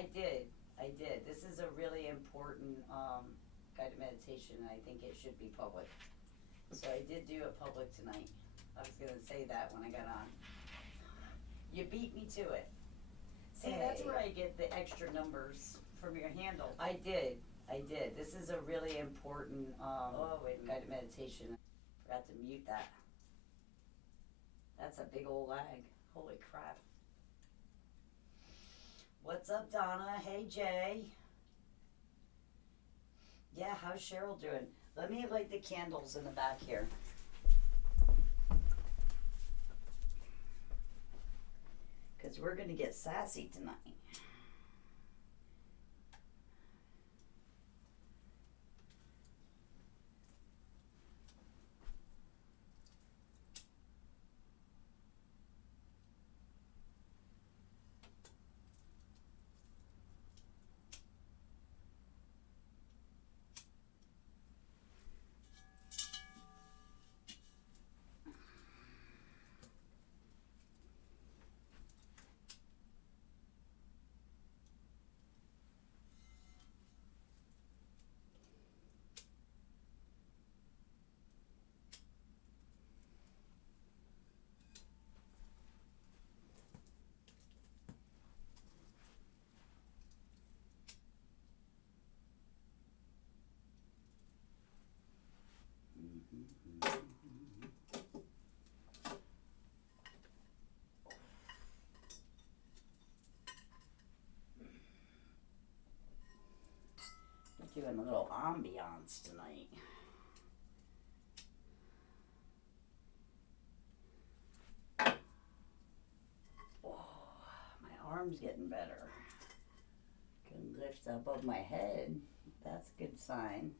I did. I did. This is a really important guided meditation, and I think it should be public. So I did do it public tonight. I was going to say that when I got on. You beat me to it. See, that's where I get the extra numbers from your handle. I did. I did. This is a really important guided meditation. Forgot to mute that. That's a big old lag. Holy crap. What's up, Donna? Hey, Jay. Yeah, how's Cheryl doing? Let me light the candles in the back here. Because we're going to get sassy tonight. We're doing a little ambiance tonight. Oh, my arm's getting better. Can lift above my head. That's a good sign.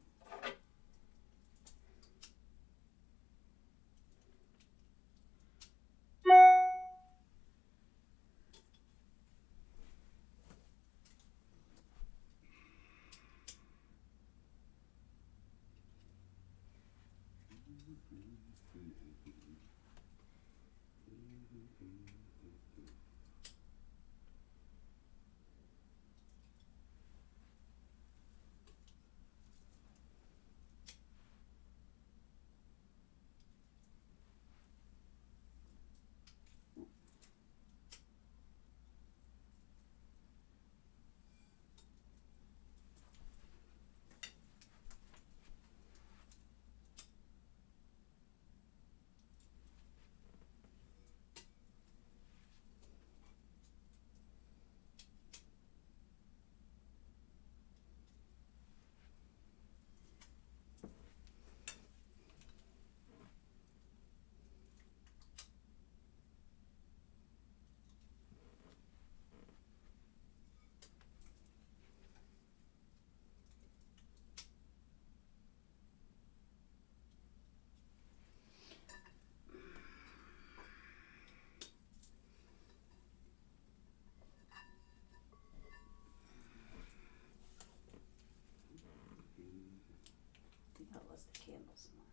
I lost the candles somewhere.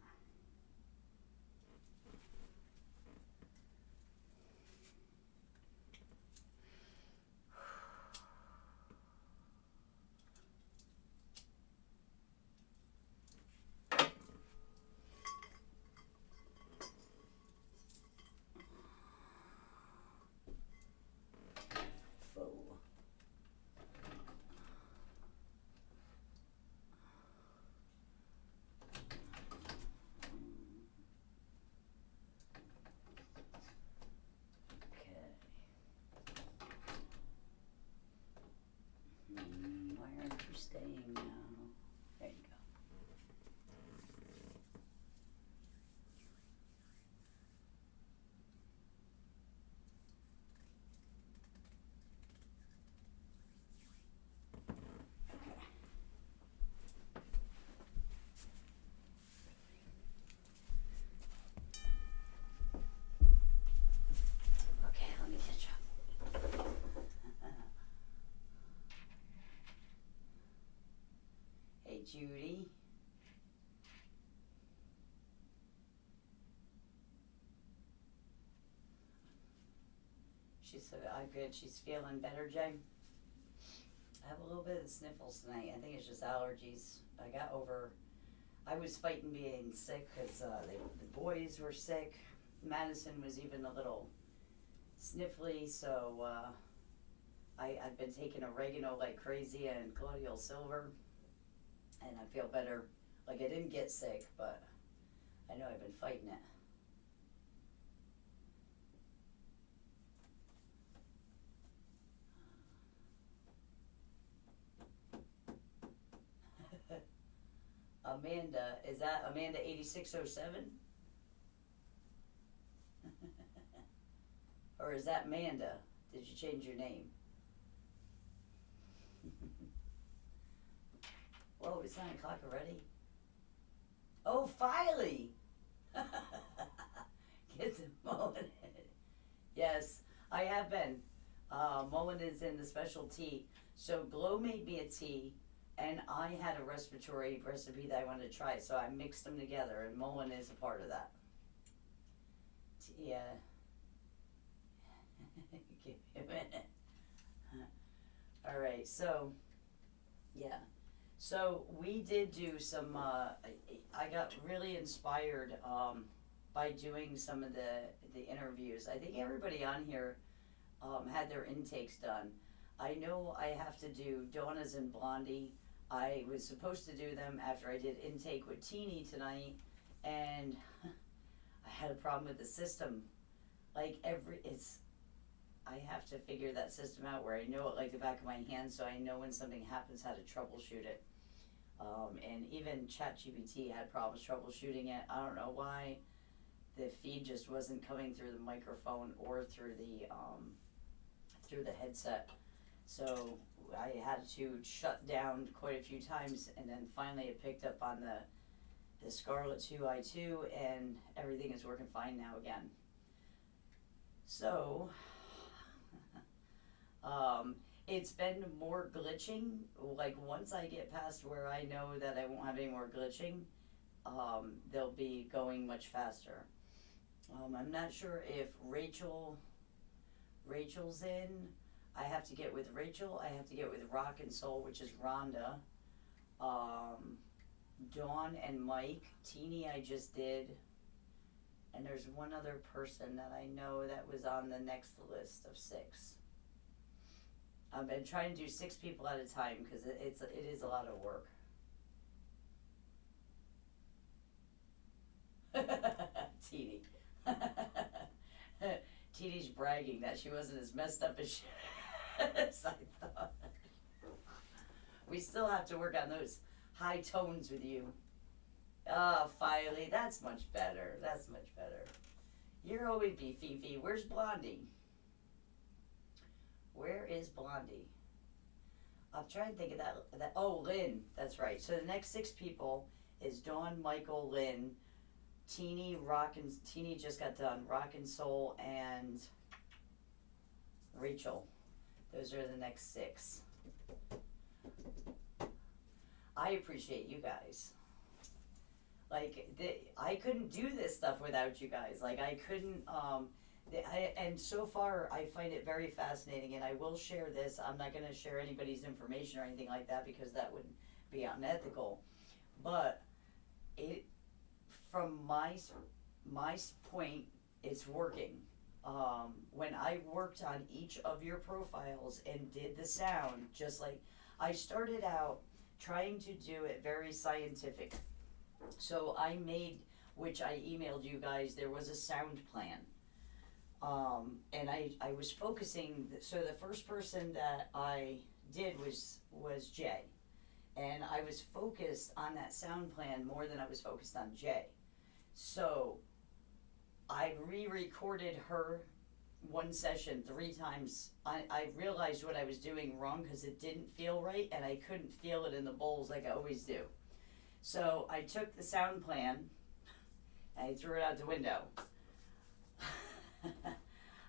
Why aren't you staying now? There you go. Okay, let me catch up. Hey, Judy. She said, good. She's feeling better, Jay? I have a little bit of sniffles tonight. I think it's just allergies. I was fighting being sick because the boys were sick. Madison was even a little sniffly, so I've been taking oregano like crazy and colloidal silver, and I feel better. Like, I didn't get sick, but I know I've been fighting it. Amanda, is that Amanda 8607? Or is that Manda? Did you change your name? Whoa, it's 9 o'clock already? Oh, Filey! Get to Mullen. Yes, I have been. Mullen is in the special tea. So Glow made me a tea, and I had a respiratory recipe that I wanted to try, so I mixed them together, and Mullen is a part of that. Yeah. Give me a minute. All right, so, yeah. So we did do some, I got really inspired by doing some of the interviews. I think everybody on here had their intakes done. I know I have to do Donna's and Blondie. I was supposed to do them after I did intake with Teeny tonight, and I had a problem with the system. Like I have to figure that system out where I know it like the back of my hand, so I know when something happens how to troubleshoot it. And even ChatGPT had problems troubleshooting it. I don't know why. The feed just wasn't coming through the microphone or through the headset. So I had to shut down quite a few times, and then finally it picked up on the Scarlett 2i2, and everything is working fine now again. So it's been more glitching. Like, once I get past where I know that I won't have any more glitching, they'll be going much faster. I'm not sure if Rachel's in. I have to get with Rachel. I have to get with Rock and Soul, which is Rhonda. Dawn and Mike. Teeny I just did. And there's one other person that I know that was on the next list of 6. I've been trying to do 6 people at a time because it is a lot of work. Teeny. Teeny's bragging that she wasn't as messed up as I thought. We still have to work on those high tones with you. Filey, that's much better. That's much better. You're always be Fifi. Where's Blondie? Where is Blondie? I'm trying to think of that. Oh, Lynn. That's right. So the next 6 people is Dawn, Michael, Lynn, Teeny, Teeny just got done. Rock and Soul and Rachel. Those are the next 6. I appreciate you guys. Like, I couldn't do this stuff without you guys. Like, I couldn't, and so far I find it very fascinating, and I will share this. I'm not going to share anybody's information or anything like that because that would be unethical. But from my point, it's working. When I worked on each of your profiles and did the sound, just like I started out trying to do it very scientific. So I made, which I emailed you guys, there was a sound plan. And I was focusing, so the first person that I did was Jay. And I was focused on that sound plan more than I was focused on Jay. So I re-recorded her one session 3 times. I realized what I was doing wrong because it didn't feel right, and I couldn't feel it in the bowls like I always do. So I took the sound plan and I threw it out the window.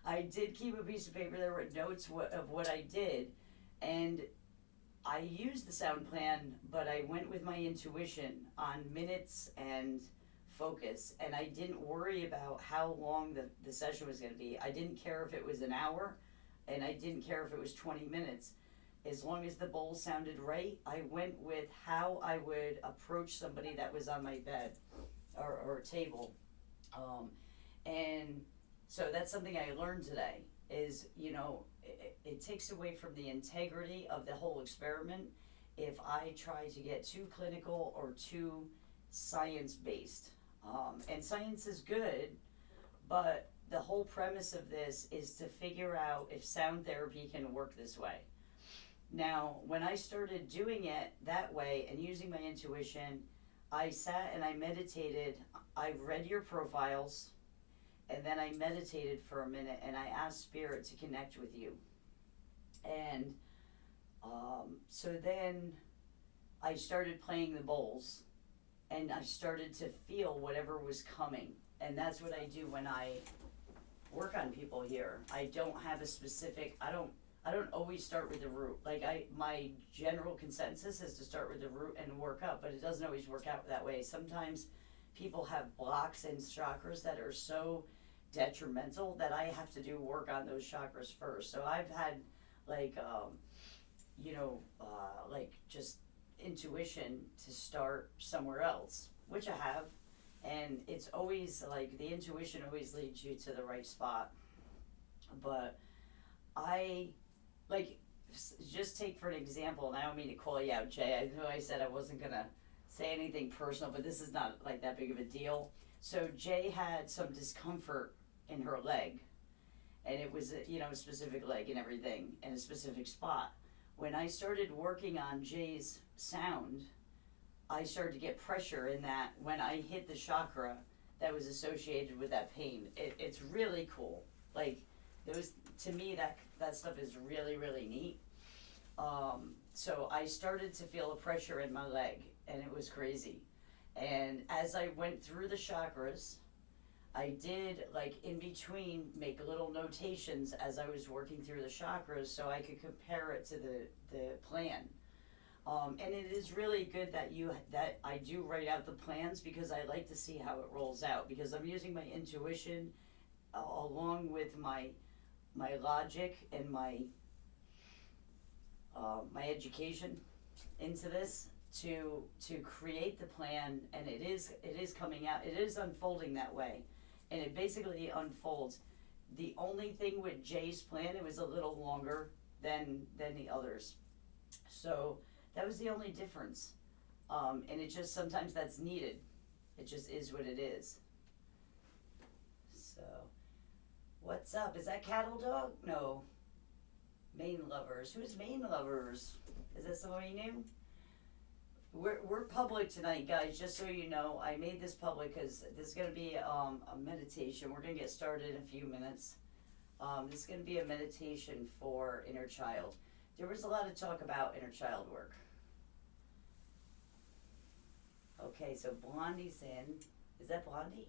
I did keep a piece of paper there with notes of what I did, and I used the sound plan, but I went with my intuition on minutes and focus, and I didn't worry about how long the session was going to be. I didn't care if it was an hour, and I didn't care if it was 20 minutes. as long as the bowl sounded right, I went with how I would approach somebody that was on my bed or table. And so that's something I learned today is, it takes away from the integrity of the whole experiment if I try to get too clinical or too science based. And science is good, but the whole premise of this is to figure out if sound therapy can work this way. Now, when I started doing it that way and using my intuition, I sat and I meditated. I read your profiles, and then I meditated for a minute and I asked Spirit to connect with you. And so then I started playing the bowls and I started to feel whatever was coming. And that's what I do when I work on people here. I don't have a specific, I don't always start with the root. Like my general consensus is to start with the root and work up, but it doesn't always work out that way. Sometimes people have blocks and chakras that are so detrimental that I have to do work on those chakras first. So I've had like, like just intuition to start somewhere else, which I have. And it's always like the intuition always leads you to the right spot. But I like, just take for an example, and I don't mean to call you out, Jay. I know I said I wasn't gonna say anything personal, but this is not like that big of a deal. So Jay had some discomfort in her leg, and it was a specific leg and everything in a specific spot. When I started working on Jay's sound, I started to get pressure in that when I hit the chakra that was associated with that pain. It's really cool. Like those, to me, that stuff is really, really neat. So I started to feel a pressure in my leg, and it was crazy. And as I went through the chakras, I did, like, in between, make little notations as I was working through the chakras so I could compare it to the plan. And it is really good that I do write out the plans, because I like to see how it rolls out, because I'm using my intuition along with my logic and my education into this to create the plan, and it is coming out. It is unfolding that way, and it basically unfolds. The only thing with Jay's plan, it was a little longer than the others, so that was the only difference. And it just, sometimes that's needed. It just is what it is. So, what's up? Is that Cattle Dog? No. Maine Lovers. Who's Maine Lovers? Is that somebody new? We're public tonight, guys, just so you know. I made this public because this is going to be a meditation. We're going to get started in a few minutes. This is going to be a meditation for inner child. There was a lot of talk about inner child work. Okay, so Blondie's in. Is that Blondie?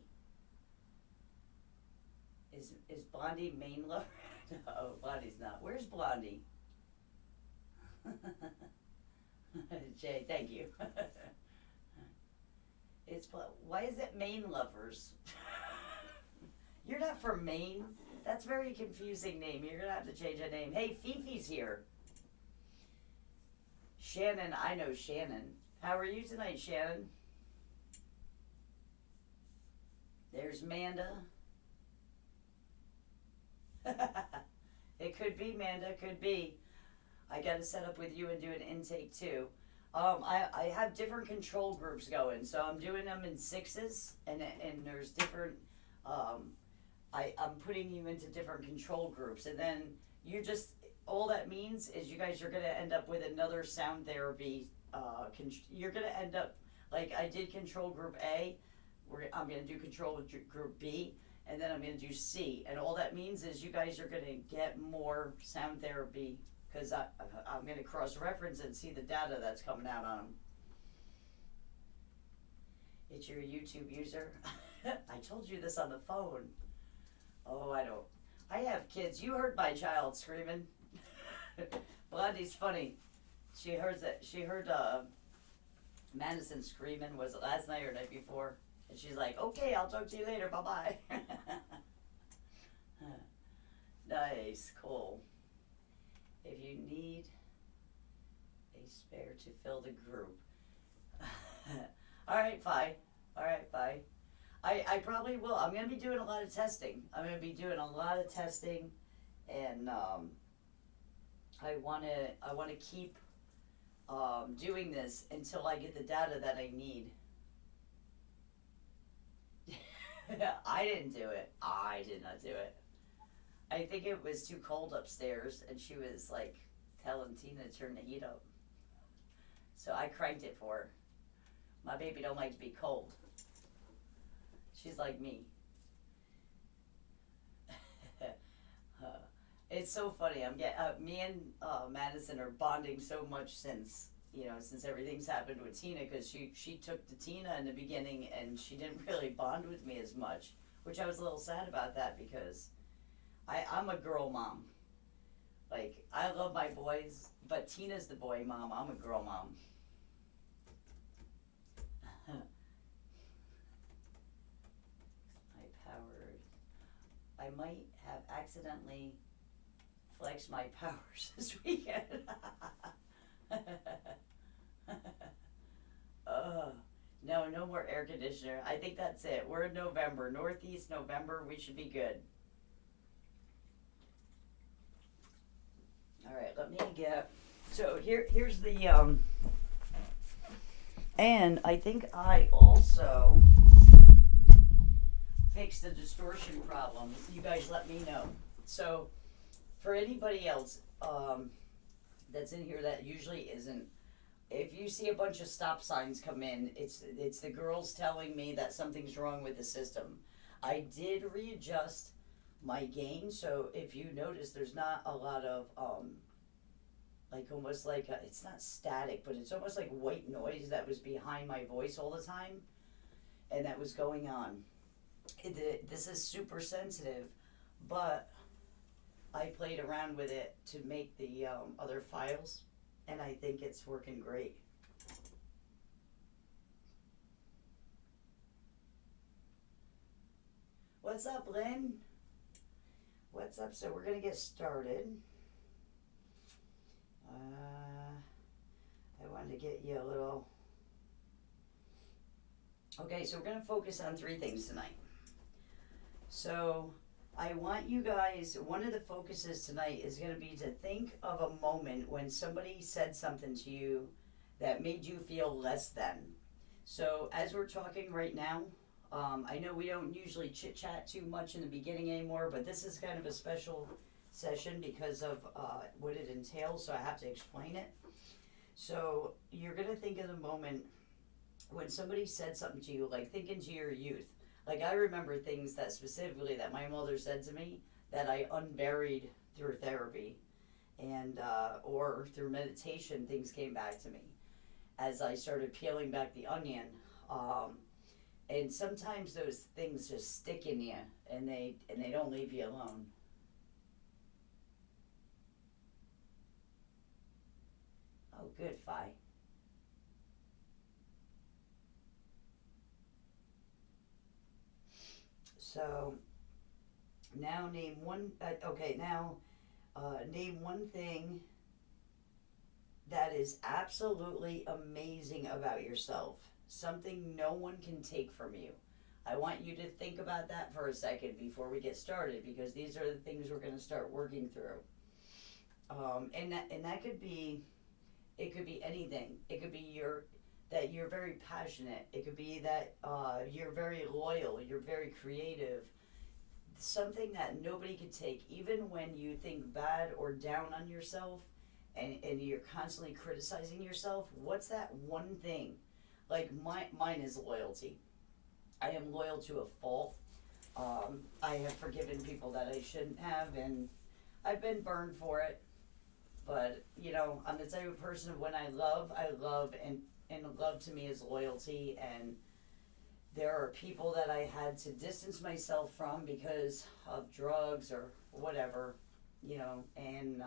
Is Blondie Maine Lover? No, Blondie's not. Where's Blondie? Jay, thank you. Why is it Maine Lovers? You're not from Maine. That's a very confusing name. You're gonna have to change that name. Hey, Fifi's here. Shannon, I know Shannon. How are you tonight, Shannon? There's Manda. It could be, Manda, could be. I gotta set up with you and do an intake too. I have different control groups going, so I'm doing them in sixes, and there's different, I'm putting you into different control groups, and then you're just, all that means is you guys are gonna end up with another sound therapy, you're gonna end up, like I did control group A, I'm gonna do control group B, and then I'm gonna do C, and all that means is you guys are gonna get more sound therapy, because I'm gonna cross-reference and see the data that's coming out on them. It's your YouTube user. I told you this on the phone. Oh, I have kids. You heard my child screaming. Blondie's funny. She heard Madison screaming, was it last night or night before? And she's like, okay, I'll talk to you later, bye-bye. Nice, cool. If you need spare to fill the group. All right, fine. All right, fine. I probably will. I'm gonna be doing a lot of testing. I'm gonna be doing a lot of testing, and I wanna keep doing this until I get the data that I need. I didn't do it. I did not do it. I think it was too cold upstairs, and she was like telling Tina to turn the heat up. So I cranked it for her. My baby don't like to be cold. She's like me. It's so funny. Me and Madison are bonding so much since everything's happened with Tina, because she took to Tina in the beginning and she didn't really bond with me as much, which I was a little sad about that, because I'm a girl mom. Like, I love my boys, but Tina's the boy mom. I'm a girl mom. I might have accidentally flexed my powers this weekend. No more air conditioner. I think that's it. We're in November, Northeast November. We should be good. All right, let me get. So here's the and I think I also fixed the distortion problem. You guys let me know. So for anybody else that's in here that usually isn't, if you see a bunch of stop signs come in, it's the girls telling me that something's wrong with the system. I did readjust my gain, so if you notice, there's not a lot of like almost like it's not static, but it's almost like white noise that was behind my voice all the time, and that was going on. This is super sensitive, but I played around with it to make the other files, and I think it's working great. What's up, Lynn? What's up? So we're gonna get started. I wanted to get you a little. Okay, so we're gonna focus on 3 things tonight. So I want you guys, one of the focuses tonight is going to be to think of a moment when somebody said something to you that made you feel less than. So as we're talking right now, I know we don't usually chit chat too much in the beginning anymore, but this is kind of a special session because of what it entails, so I have to explain it. So you're going to think of the moment when somebody said something to you, like think into your youth. Like, I remember things that specifically that my mother said to me that I unburied through therapy and or through meditation. Things came back to me as I started peeling back the onion. And sometimes those things just stick in you, and they don't leave you alone. Oh, good, Fi. So now name one. Name one thing that is absolutely amazing about yourself. Something no one can take from you. I want you to think about that for a second before we get started, because these are the things we're going to start working through. And that could be, it could be anything. It could be that you're very passionate. It could be that you're very loyal, you're very creative. Something that nobody could take, even when you think bad or down on yourself and you're constantly criticizing yourself. What's that one thing? Like mine is loyalty. I am loyal to a fault. I have forgiven people that I shouldn't have, and I've been burned for it. But, I'm the type of person when I love, and love to me is loyalty. And there are people that I had to distance myself from because of drugs or whatever, and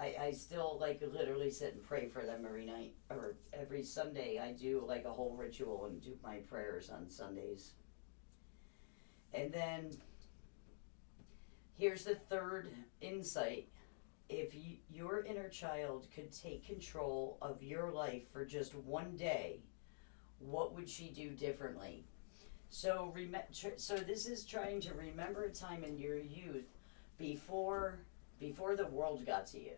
I still literally sit and pray for them every night, or every Sunday. I do like a whole ritual and do my prayers on Sundays. And then here's the third insight if your inner child could take control of your life for just one day, what would she do differently? So, so this is trying to remember a time in your youth before the world got to you.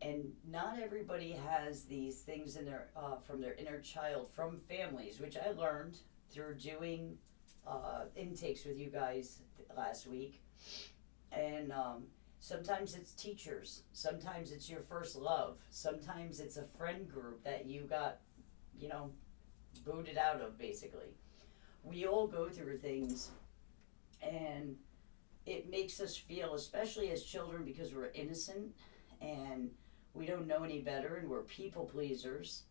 And not everybody has these things in their from their inner child from families, which I learned through doing intakes with you guys last week. And sometimes it's teachers, sometimes it's your first love, sometimes it's a friend group that you got, you know, booted out of, basically. We all go through things, and it makes us feel, especially as children, because we're innocent and we don't know any better and we're people pleasers,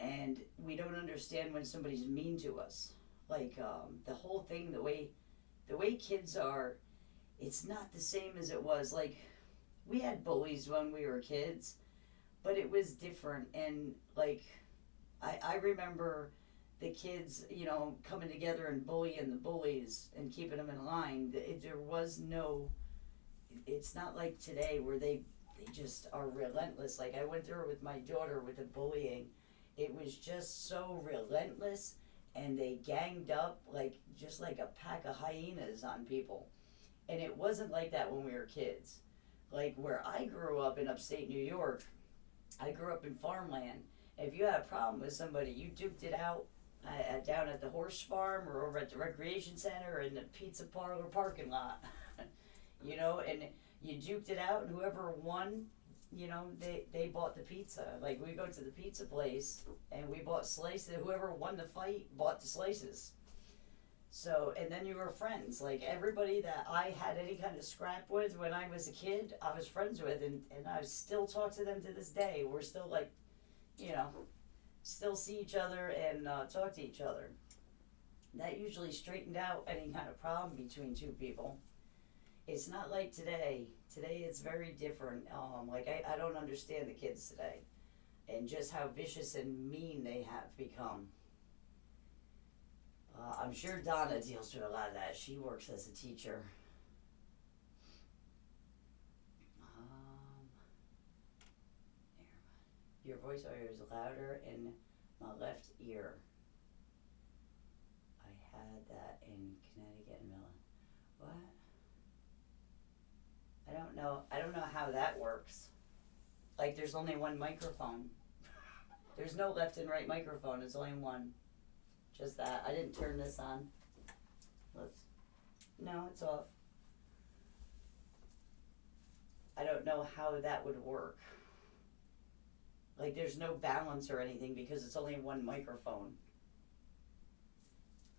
and we don't understand when somebody's mean to us. Like the whole thing, the way kids are, it's not the same as it was. Like, we had bullies when we were kids, but it was different. And like, I remember the kids, coming together and bullying the bullies and keeping them in line. There was no, it's not like today where they just are relentless. Like, I went through it with my daughter with the bullying. It was just so relentless, and they ganged up like just like a pack of hyenas on people. And it wasn't like that when we were kids. Like, where I grew up in upstate New York, I grew up in farmland. If you had a problem with somebody, you duked it out down at the horse farm or over at the recreation center or in the pizza parlor parking lot. And you duked it out, and whoever won, they bought the pizza. Like, we go to the pizza place and we bought slices. Whoever won the fight bought the slices. So, and then you were friends. Like, everybody that I had any kind of scrap with when I was a kid, I was friends with, and I still talk to them to this day. We're still like, still see each other and talk to each other. That usually straightened out any kind of problem between two people. It's not like today. Today it's very different. I don't understand the kids today and just how vicious and mean they have become. I'm sure Donna deals with a lot of that. She works as a teacher. Your voiceover is louder in my left ear. I had that in Connecticut and Milan. What? I don't know how that works. Like, there's only one microphone. There's no left and right microphone. It's only one. Just that. I didn't turn this on. No, it's off. I don't know how that would work. Like, there's no balance or anything because it's only one microphone.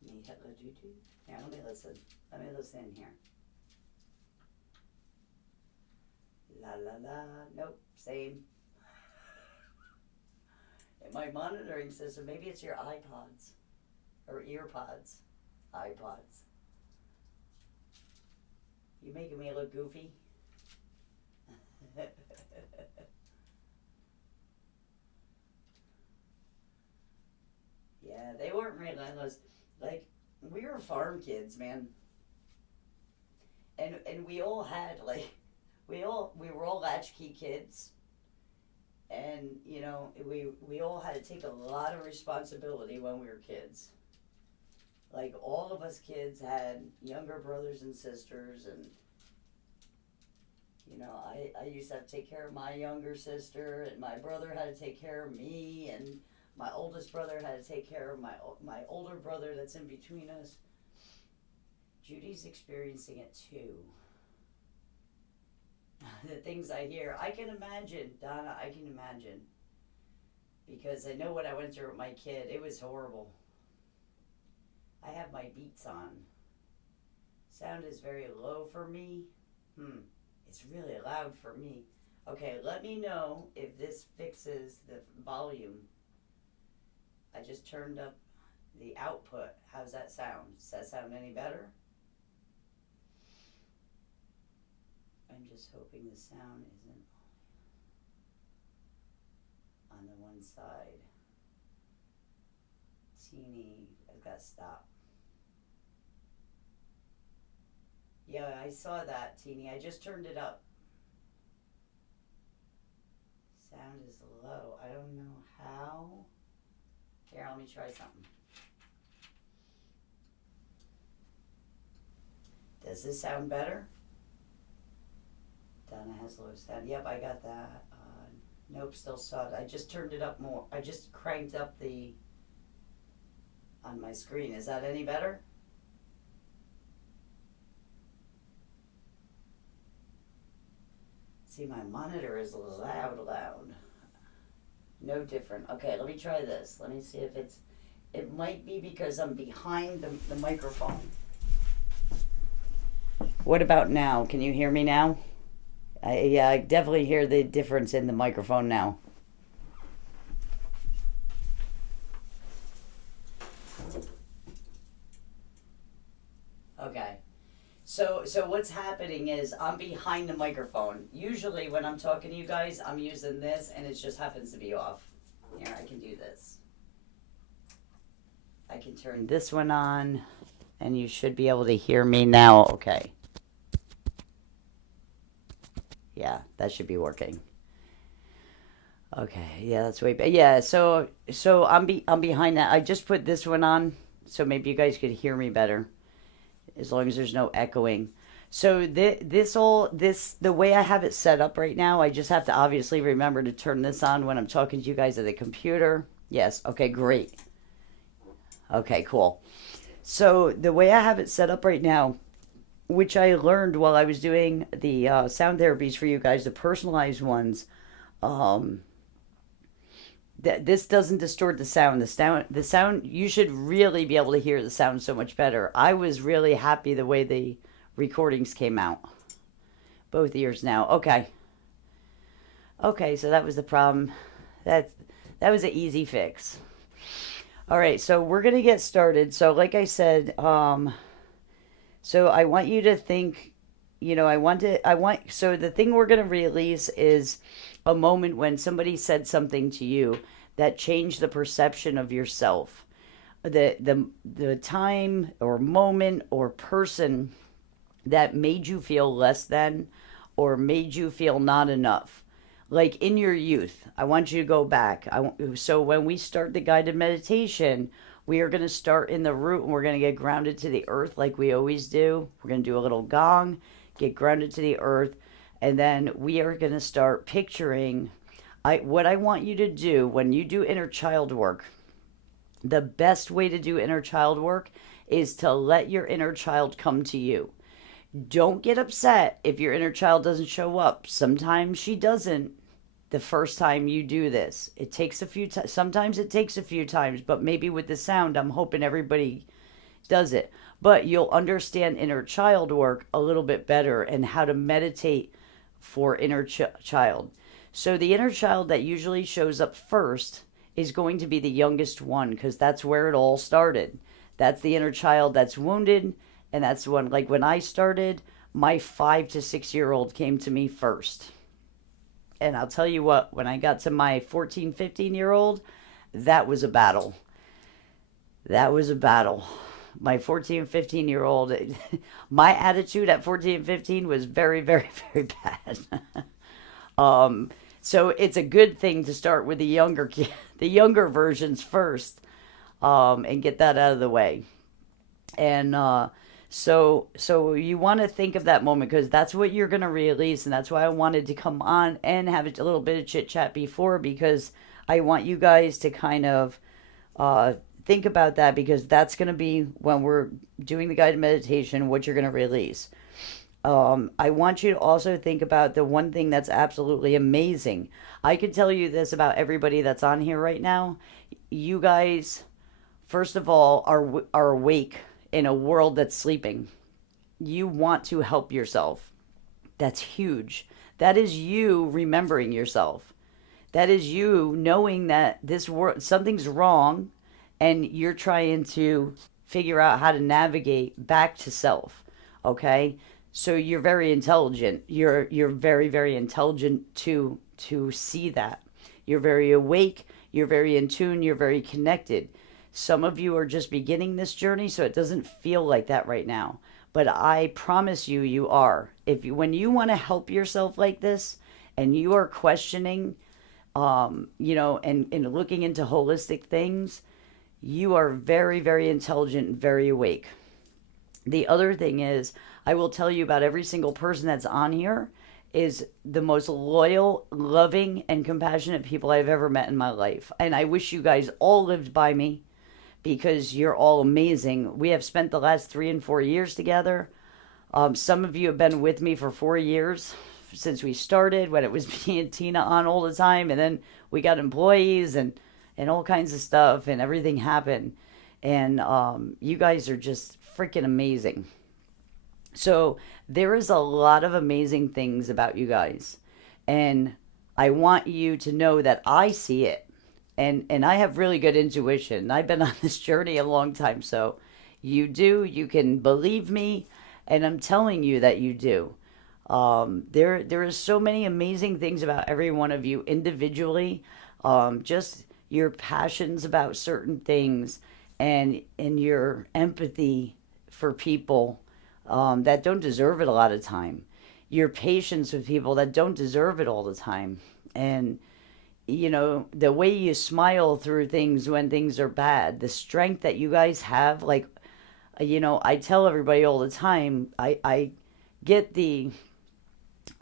Here, let me listen. Let me listen in here. La la la. Nope, same. My monitoring system, maybe it's your iPods or earpods. iPods. You making me look goofy? Yeah, they weren't relentless. Like, we were farm kids, man. And we all had, like, we were all latchkey kids. And, we all had to take a lot of responsibility when we were kids. Like, all of us kids had younger brothers and sisters, and, I used to have to take care of my younger sister, and my brother had to take care of me, and my oldest brother had to take care of my older brother that's in between us. Judy's experiencing it too. The things I hear, I can imagine, Donna, I can imagine. Because I know what I went through with my kid. It was horrible. I have my Beats on. Sound is very low for me. It's really loud for me. Okay, let me know if this fixes the volume. I just turned up the output. How's that sound? Does that sound any better? I'm just hoping the sound isn't on the one side. Teeny, I've got to stop. Yeah, I saw that, Teeny. I just turned it up. Sound is low. I don't know how. Here, let me try something. Does this sound better? Donna has low sound. Yep, I got that. Nope, still soft. I just turned it up more. I just cranked up the on my screen. Is that any better? See, my monitor is loud. No different. Okay, let me try this. Let me see if it might be because I'm behind the microphone. What about now? Can you hear me now? Yeah, I definitely hear the difference in the microphone now. Okay. So what's happening is I'm behind the microphone. Usually when I'm talking to you guys, I'm using this and it just happens to be off. Here, I can do this. I can turn this one on and you should be able to hear me now. Okay. Yeah, that should be working. Okay, yeah, that's way better. Yeah, so I'm behind that. I just put this one on, so maybe you guys could hear me better, as long as there's no echoing. So the way I have it set up right now, I just have to obviously remember to turn this on when I'm talking to you guys at the computer. Yes, okay, great. Okay, cool. So the way I have it set up right now, which I learned while I was doing the sound therapies for you guys, the personalized ones, that this doesn't distort the sound. The sound, you should really be able to hear the sound so much better. I was really happy the way the recordings came out. Both ears now. Okay. Okay, so that was the problem. That was an easy fix. All right, so we're gonna get started. So like I said, so I want you to think, so the thing we're going to release is a moment when somebody said something to you that changed the perception of yourself. The time or moment or person that made you feel less than or made you feel not enough. Like in your youth, I want you to go back. So when we start the guided meditation, we are going to start in the root and we're going to get grounded to the earth like we always do. We're going to do a little gong, get grounded to the earth, and then we are going to start picturing what I want you to do when you do inner child work. The best way to do inner child work is to let your inner child come to you. Don't get upset if your inner child doesn't show up. Sometimes she doesn't. The first time you do this, it takes a few times. Sometimes it takes a few times, but maybe with the sound, I'm hoping everybody does it. But you'll understand inner child work a little bit better and how to meditate for inner child. So the inner child that usually shows up first is going to be the youngest one, because that's where it all started. That's the inner child that's wounded, and that's when, like when I started, my 5 to 6 year old came to me first. And I'll tell you what, when I got to my 14, 15-year-old, that was a battle. That was a battle. My 14, 15-year-old, my attitude at 14 and 15 was very, very, very bad. So it's a good thing to start with the younger versions first, and get that out of the way. And So you want to think of that moment, because that's what you're going to release. And that's why I wanted to come on and have a little bit of chit chat before, because I want you guys to kind of think about that, because that's going to be when we're doing the guided meditation, what you're going to release. I want you to also think about the one thing that's absolutely amazing. I can tell you this about everybody that's on here right now. You guys, first of all, are awake in a world that's sleeping. You want to help yourself. That's huge. That is you remembering yourself. That is you knowing that this world, something's wrong, and you're trying to figure out how to navigate back to self. Okay? So you're very intelligent. You're very, very intelligent to see that. You're very awake. You're very in tune. You're very connected. Some of you are just beginning this journey, so it doesn't feel like that right now. But I promise you, you are. When you want to help yourself like this, and you are questioning and looking into holistic things, you are very, very intelligent and very awake. The other thing is, I will tell you about every single person that's on here is the most loyal, loving, and compassionate people I've ever met in my life. And I wish you guys all lived by me because you're all amazing. We have spent the last 3 and 4 years together. Some of you have been with me for 4 years since we started, when it was me and Tina on all the time. And then we got employees and all kinds of stuff, and everything happened. And you guys are just freaking amazing. So there is a lot of amazing things about you guys. And I want you to know that I see it. And I have really good intuition. I've been on this journey a long time. So you can believe me. And I'm telling you that you do. There is so many amazing things about every one of you individually. Just your passions about certain things, and your empathy for people that don't deserve it a lot of time. Your patience with people that don't deserve it all the time. And, the way you smile through things when things are bad, the strength that you guys have. Like, I tell everybody all the time, I get the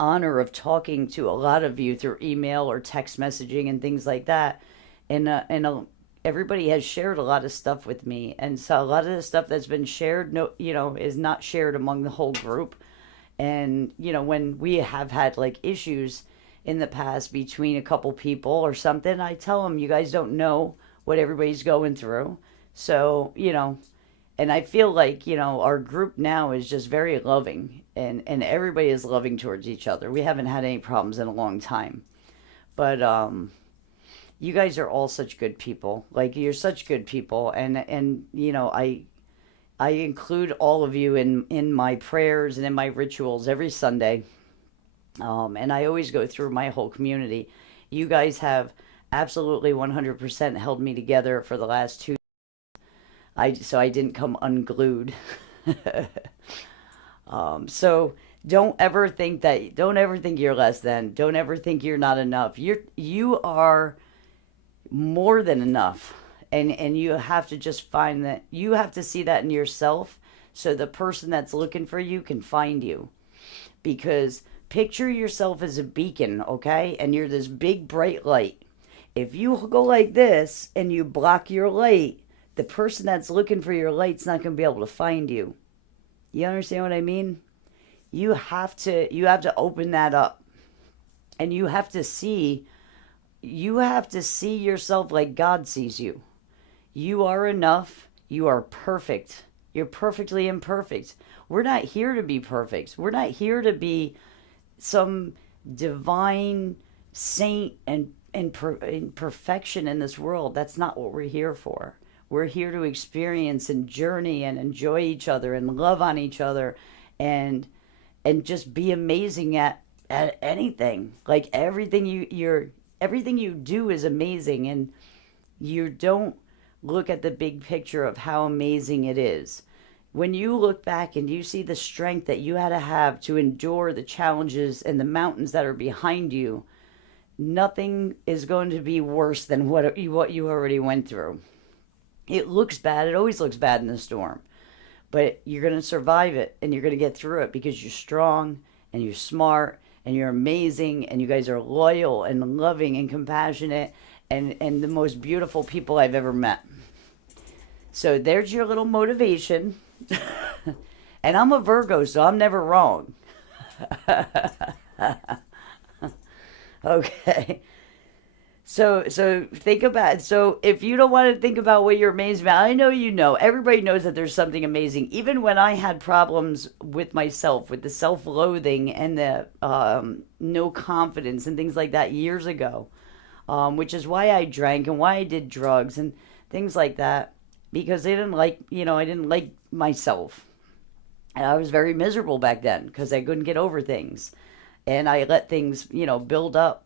honor of talking to a lot of you through email or text messaging and things like that. And everybody has shared a lot of stuff with me, and so a lot of the stuff that's been shared, no, is not shared among the whole group. And when we have had like issues in the past between a couple people or something, I tell them, you guys don't know what everybody's going through. So and I feel like our group now is just very loving, and everybody is loving towards each other. We haven't had any problems in a long time, but you guys are all such good people. Like, you're such good people, and I include all of you in my prayers and in my rituals every Sunday. And I always go through my whole community. You guys have absolutely 100% held me together for the last 2. So I didn't come unglued. So don't ever think you're less than. Don't ever think you're not enough. You are more than enough. And you have to just find that. You have to see that in yourself, so the person that's looking for you can find you. Because picture yourself as a beacon, okay? And you're this big bright light. If you go like this and you block your light, the person that's looking for your light's not going to be able to find you. You understand what I mean? You have to open that up. And you have to see yourself like God sees you. You are enough. You are perfect. You're perfectly imperfect. We're not here to be perfect. We're not here to be some divine saint and perfection in this world. That's not what we're here for. We're here to experience and journey and enjoy each other and love on each other, and just be amazing at anything. Like, everything you do is amazing, and you don't look at the big picture of how amazing it is. When you look back and you see the strength that you had to have to endure the challenges and the mountains that are behind you, nothing is going to be worse than what you already went through. It looks bad. It always looks bad in the storm. But you're going to survive it, and you're going to get through it because you're strong and you're smart and you're amazing, and you guys are loyal and loving and compassionate and the most beautiful people I've ever met. So there's your little motivation. And I'm a Virgo, so I'm never wrong. Okay. So think about, so if you don't want to think about what you're amazed about, I know everybody knows that there's something amazing. Even when I had problems with myself, with the self-loathing and the no confidence and things like that years ago, which is why I drank and why I did drugs and things like that, because I didn't like myself. And I was very miserable back then because I couldn't get over things. And I let things, build up.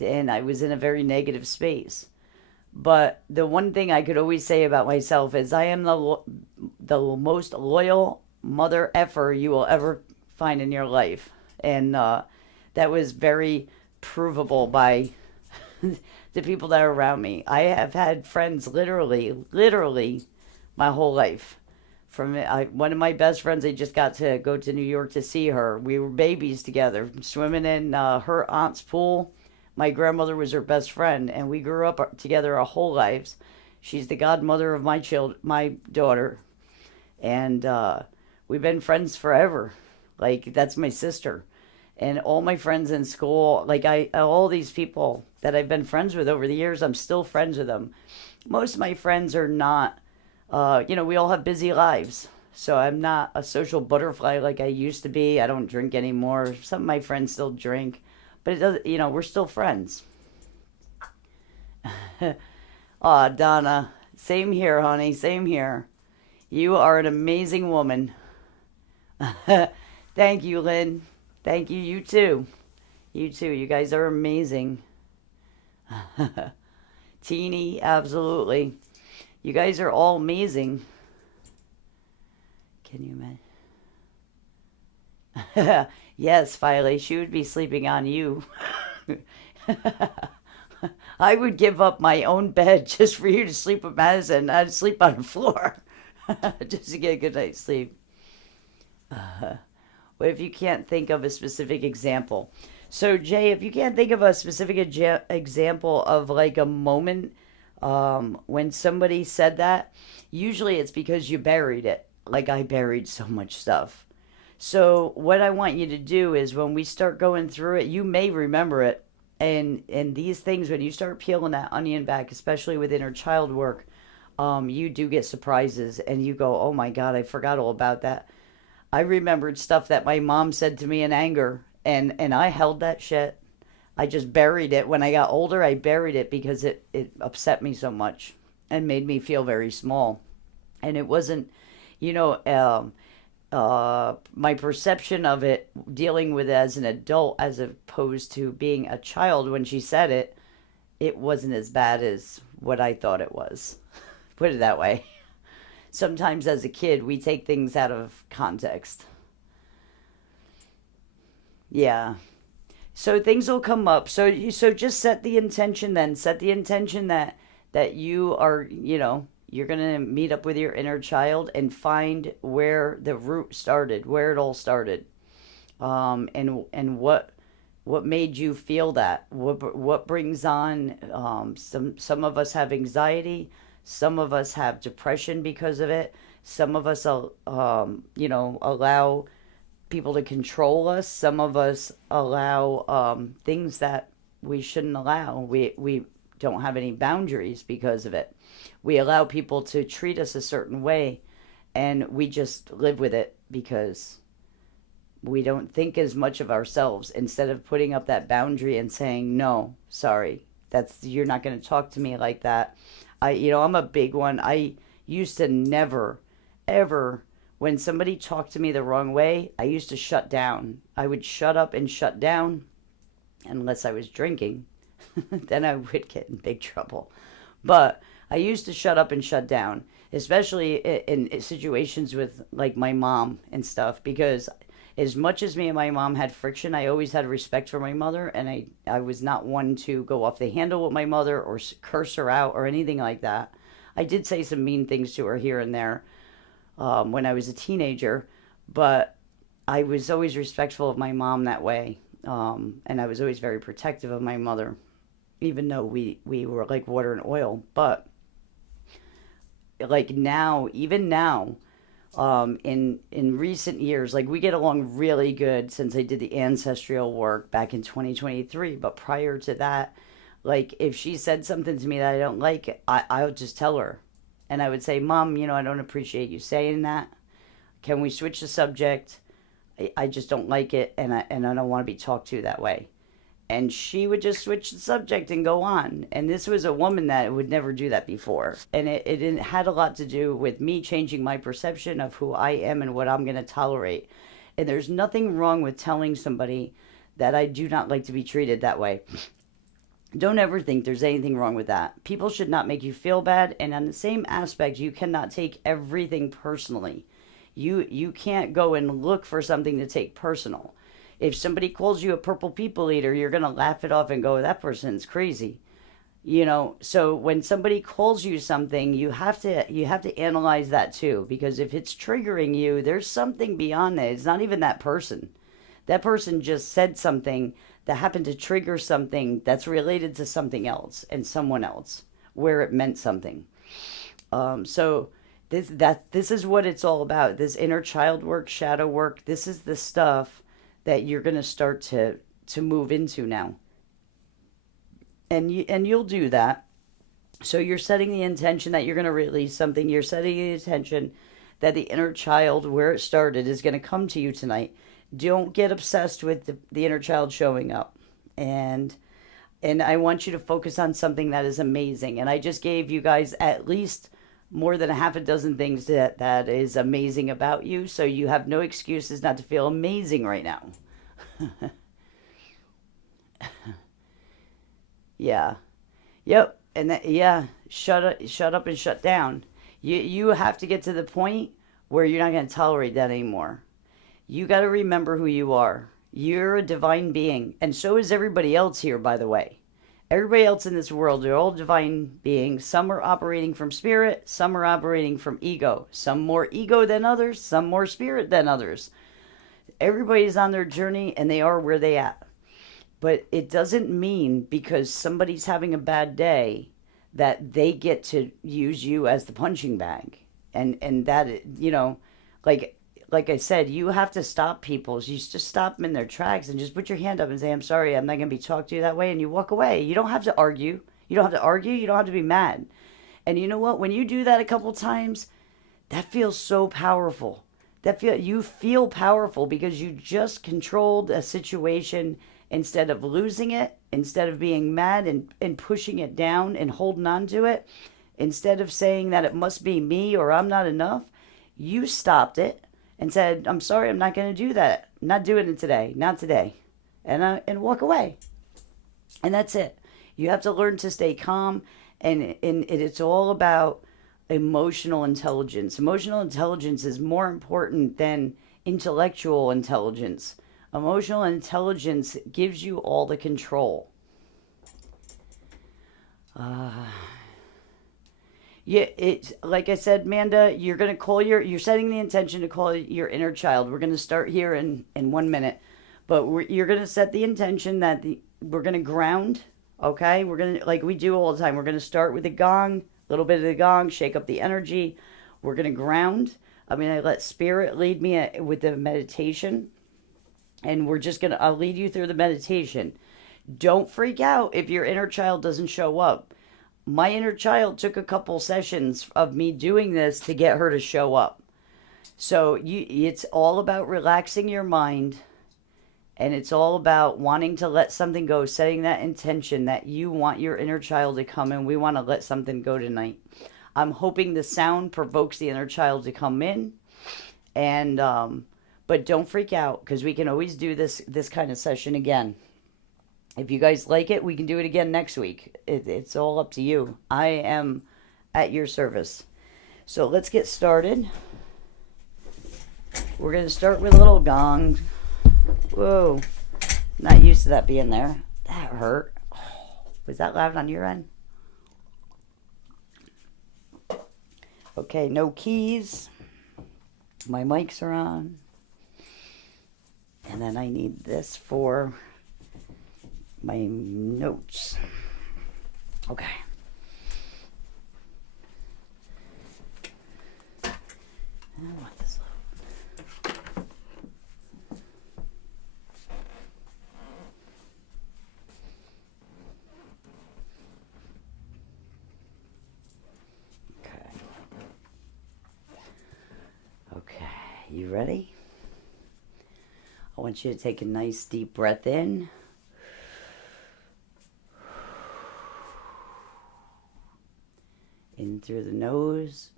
And I was in a very negative space. But the one thing I could always say about myself is I am the most loyal mother effer you will ever find in your life. And that was very provable by the people that are around me. I have had friends literally my whole life. One of my best friends, I just got to go to New York to see her. We were babies together, swimming in her aunt's pool. My grandmother was her best friend, and we grew up together our whole lives. She's the godmother of my daughter, and we've been friends forever. Like that's my sister, and all my friends in school, like all these people that I've been friends with over the years, I'm still friends with them. Most of my friends are not. We all have busy lives. So I'm not a social butterfly like I used to be. I don't drink anymore. Some of my friends still drink, but it does, we're still friends. Aw, Donna, same here, honey, same here. You are an amazing woman. Thank you, Lynn. Thank you, you too. You too. You guys are amazing. Teeny, absolutely. You guys are all amazing. Can you imagine? Yes, Filey, she would be sleeping on you. I would give up my own bed just for you to sleep with Madison. I'd sleep on the floor just to get a good night's sleep. What if you can't think of a specific example? So, Jay, if you can't think of a specific example of like a moment when somebody said that, usually it's because you buried it. Like I buried so much stuff. So what I want you to do is when we start going through it, you may remember it. And these things, when you start peeling that onion back, especially with inner child work, you do get surprises and you go, oh my God, I forgot all about that. I remembered stuff that my mom said to me in anger, and I held that shit. I just buried it. When I got older, I buried it because it upset me so much and made me feel very small. And it wasn't, my perception of it, dealing with it as an adult as opposed to being a child when she said it, it wasn't as bad as what I thought it was. Put it that way. Sometimes as a kid, we take things out of context. Yeah. So things will come up. So just set the intention then. Set the intention that you are, you're going to meet up with your inner child and find where the root started, where it all started. And what made you feel that? What brings on some of us have anxiety, some of us have depression because of it. Some of us allow people to control us. Some of us allow things that we shouldn't allow. We don't have any boundaries because of it. We allow people to treat us a certain way, and we just live with it because we don't think as much of ourselves. Instead of putting up that boundary and saying, no, sorry, you're not going to talk to me like that. I'm a big one. I used to never, ever, when somebody talked to me the wrong way, I used to shut down. I would shut up and shut down unless I was drinking. Then I would get in big trouble. But I used to shut up and shut down, especially in situations with like my mom and stuff, because as much as me and my mom had friction, I always had respect for my mother, and I was not one to go off the handle with my mother or curse her out or anything like that. I did say some mean things to her here and there when I was a teenager, but I was always respectful of my mom that way, and I was always very protective of my mother, even though we were like water and oil. But like now, even now, in recent years, like we get along really good since I did the ancestral work back in 2023. But prior to that, like if she said something to me that I don't like, I would just tell her, and I would say, Mom, I don't appreciate you saying that. Can we switch the subject? I just don't like it, and I don't want to be talked to that way. And she would just switch the subject and go on. And this was a woman that would never do that before. And it had a lot to do with me changing my perception of who I am and what I'm going to tolerate. And there's nothing wrong with telling somebody that I do not like to be treated that way. Don't ever think there's anything wrong with that. People should not make you feel bad. And on the same aspect, you cannot take everything personally. You can't go and look for something to take personal. If somebody calls you a purple people eater, you're going to laugh it off and go, that person's crazy. You know, so when somebody calls you something, you have to analyze that too, because if it's triggering you, there's something beyond that. It's not even that person. That person just said something that happened to trigger something that's related to something else and someone else where it meant something. So this is what it's all about. This inner child work, shadow work. This is the stuff that you're going to start to move into now, and you'll do that. So you're setting the intention that you're going to release something. You're setting the intention that the inner child, where it started, is going to come to you tonight. Don't get obsessed with the inner child showing up, and I want you to focus on something that is amazing. And I just gave you guys at least more than a half a dozen things that is amazing about you. So you have no excuses not to feel amazing right now. Yeah. Yep. And that, yeah, shut up and shut down. You have to get to the point where you're not going to tolerate that anymore. You got to remember who you are. You're a divine being, and so is everybody else here, by the way. Everybody else in this world, they're all divine beings. Some are operating from spirit, some are operating from ego. Some more ego than others, some more spirit than others. Everybody's on their journey and they are where they at. But it doesn't mean because somebody's having a bad day that they get to use you as the punching bag. And that, like like I said, you have to stop people. You just stop them in their tracks and just put your hand up and say, I'm sorry, I'm not going to be talked to you that way. And you walk away. You don't have to argue. You don't have to argue. You don't have to be mad. And you know what? When you do that a couple times, that feels so powerful. You feel powerful because you just controlled a situation instead of losing it, instead of being mad and pushing it down and holding on to it, instead of saying that it must be me or I'm not enough. You stopped it and said, I'm sorry, I'm not going to do that. I'm not doing it today. Not today. And walk away. And that's it. You have to learn to stay calm. And it's all about emotional intelligence. Emotional intelligence is more important than intellectual intelligence. Emotional intelligence gives you all the control. Yeah, it's like I said, Manda, you're setting the intention to call your inner child. We're going to start here in 1 minute, but you're going to set the intention that we're going to ground. Okay, we're going to, like we do all the time, we're going to start with a gong, a little bit of the gong, shake up the energy. We're going to ground. I mean, I let spirit lead me with the meditation, and I'll lead you through the meditation. Don't freak out if your inner child doesn't show up. My inner child took a couple sessions of me doing this to get her to show up. So it's all about relaxing your mind, and it's all about wanting to let something go, setting that intention that you want your inner child to come in. We want to let something go tonight. I'm hoping the sound provokes the inner child to come in, and but don't freak out, because we can always do this kind of session again. If you guys like it, we can do it again next week. It's all up to you. I am at your service. So let's get started. We're going to start with a little gong. Whoa. Not used to that being there. That hurt. Oh, was that loud on your end? Okay, no keys. My mics are on. And then I need this for my notes. Okay. I want this little. Okay. Okay. You ready? I want you to take a nice deep breath in. In through the nose,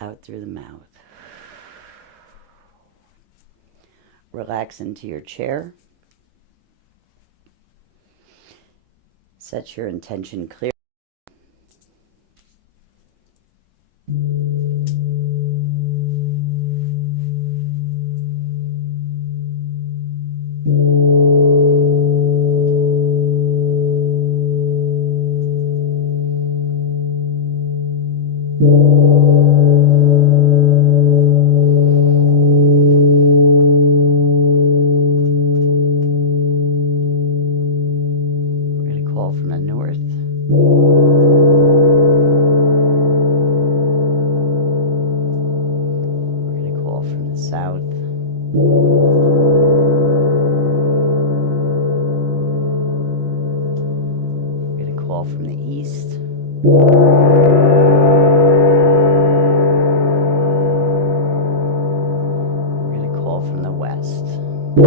out through the mouth. Relax into your chair. Set your intention clear. We're going to call from the east. We're going to call from the west. We're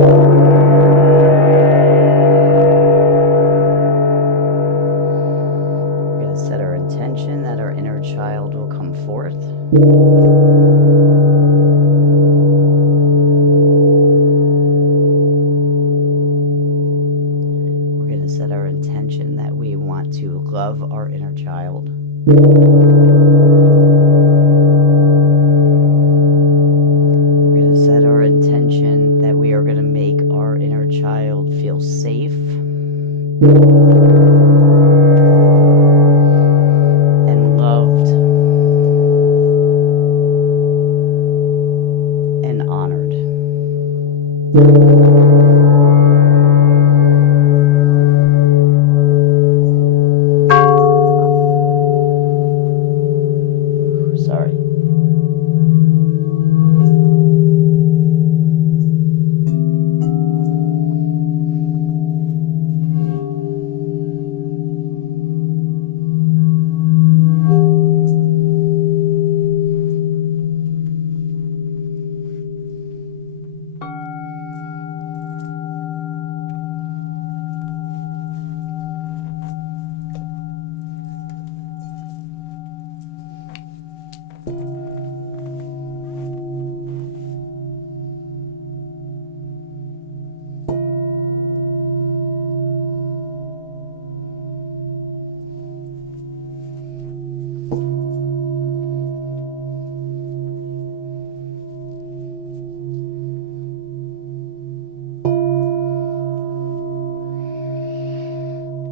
going to set our intention that our inner child will come forth. We're going to set our intention that we want to love our inner child. We're going to set our intention that we are going to make our inner child feel safe and loved and honored. Sorry.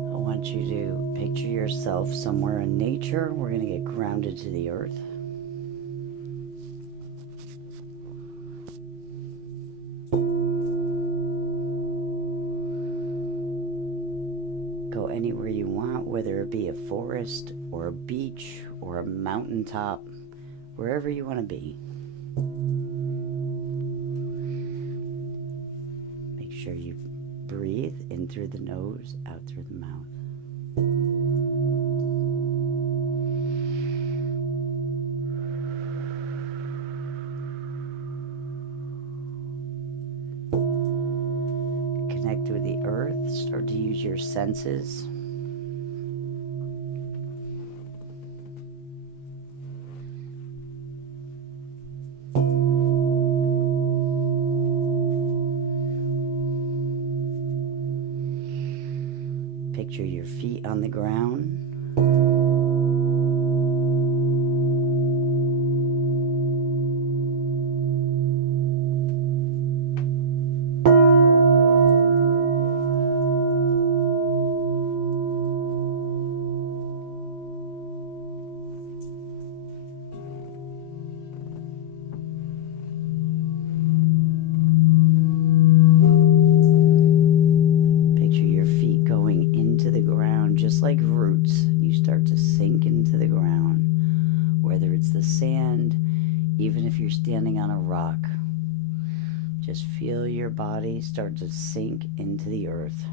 I want you to picture yourself somewhere in nature. We're going to get grounded to the earth. Go anywhere you want, whether it be a forest or a beach or a mountaintop, wherever you want to be. Make sure you breathe in through the nose, out through the mouth. Connect with the earth. Start to use your senses. Picture your feet on the ground. Just like roots, you start to sink into the ground, whether it's the sand, even if you're standing on a rock. Just feel your body start to sink into the earth.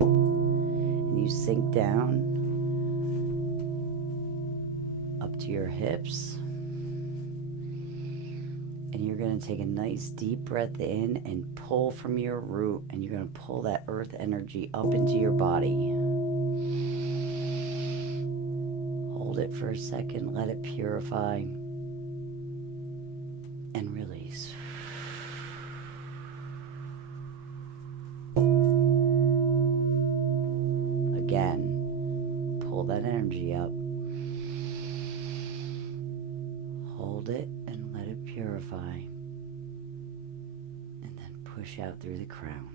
And you sink down up to your hips. And you're going to take a nice deep breath in and pull from your root, and you're going to pull that earth energy up into your body. Hold it for a second, let it purify, and release. Again, pull that energy up. Hold it and let it purify. And then push out through the crown.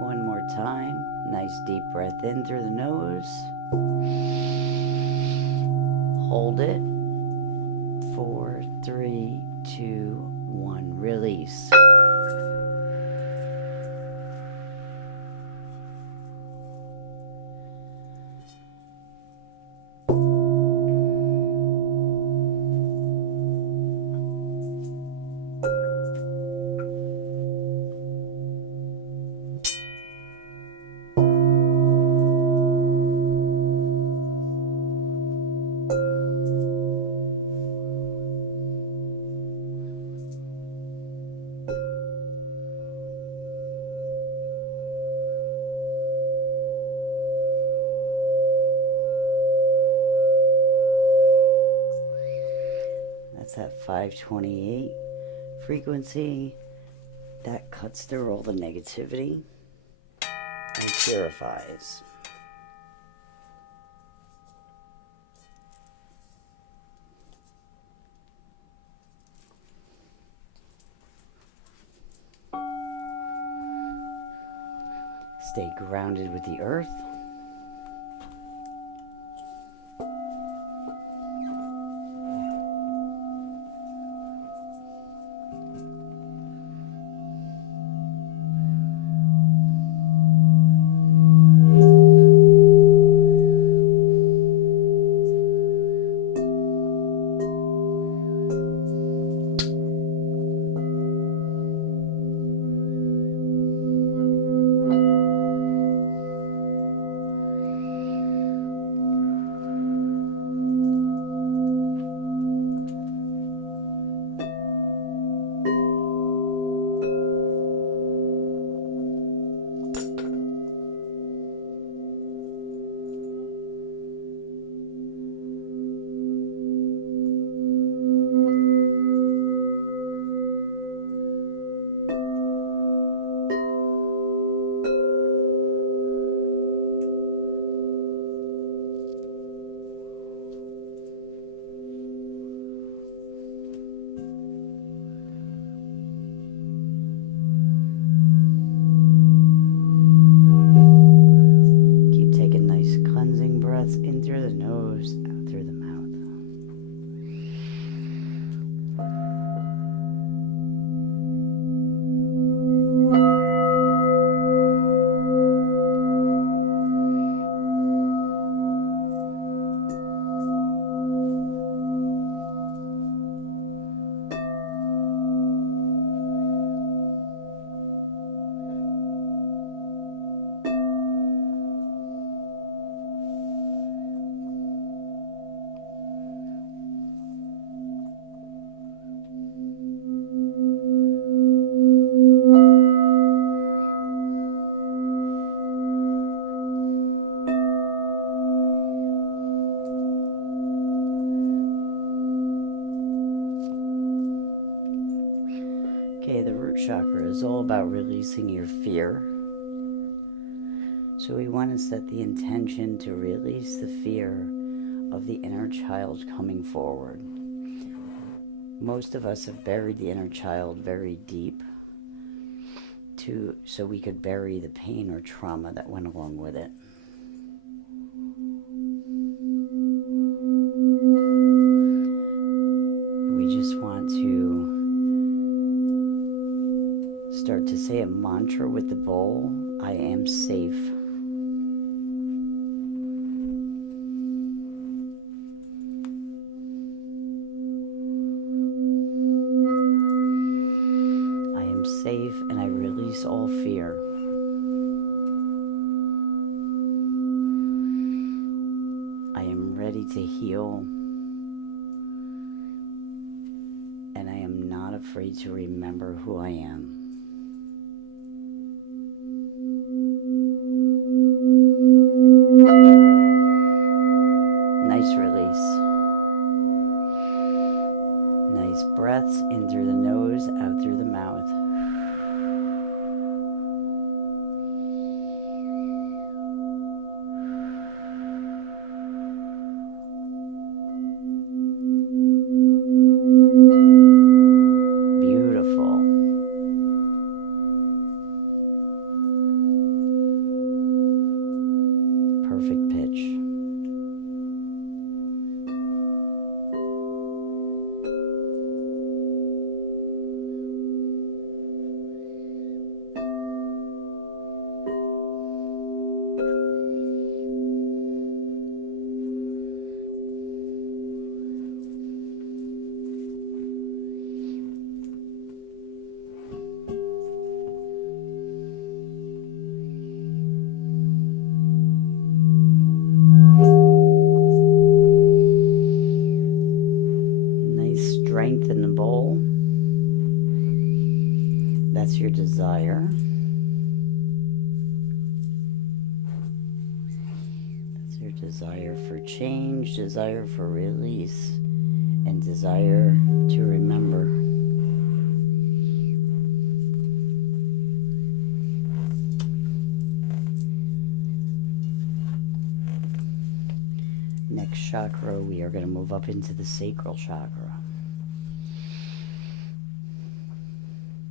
One more time. Nice deep breath in through the nose. Hold it for release. That's that 528 frequency that cuts through all the negativity and purifies. Stay grounded with the earth. In through the nose, out through the mouth. Okay, the root chakra is all about releasing your fear. So we want to set the intention to release the fear of the inner child coming forward. Most of us have buried the inner child very deep so we could bury the pain or trauma that went along with it. We just want to start to say a mantra with the bowl. I am safe. I am safe and I release all fear. I am ready to heal. And I am not afraid to remember who I am. Nice release. Nice breaths in through the nose, out through the mouth. Beautiful. Perfect pitch. full. That's your desire. That's your desire for change, desire for release, and desire to remember. Next chakra, we are going to move up into the sacral chakra.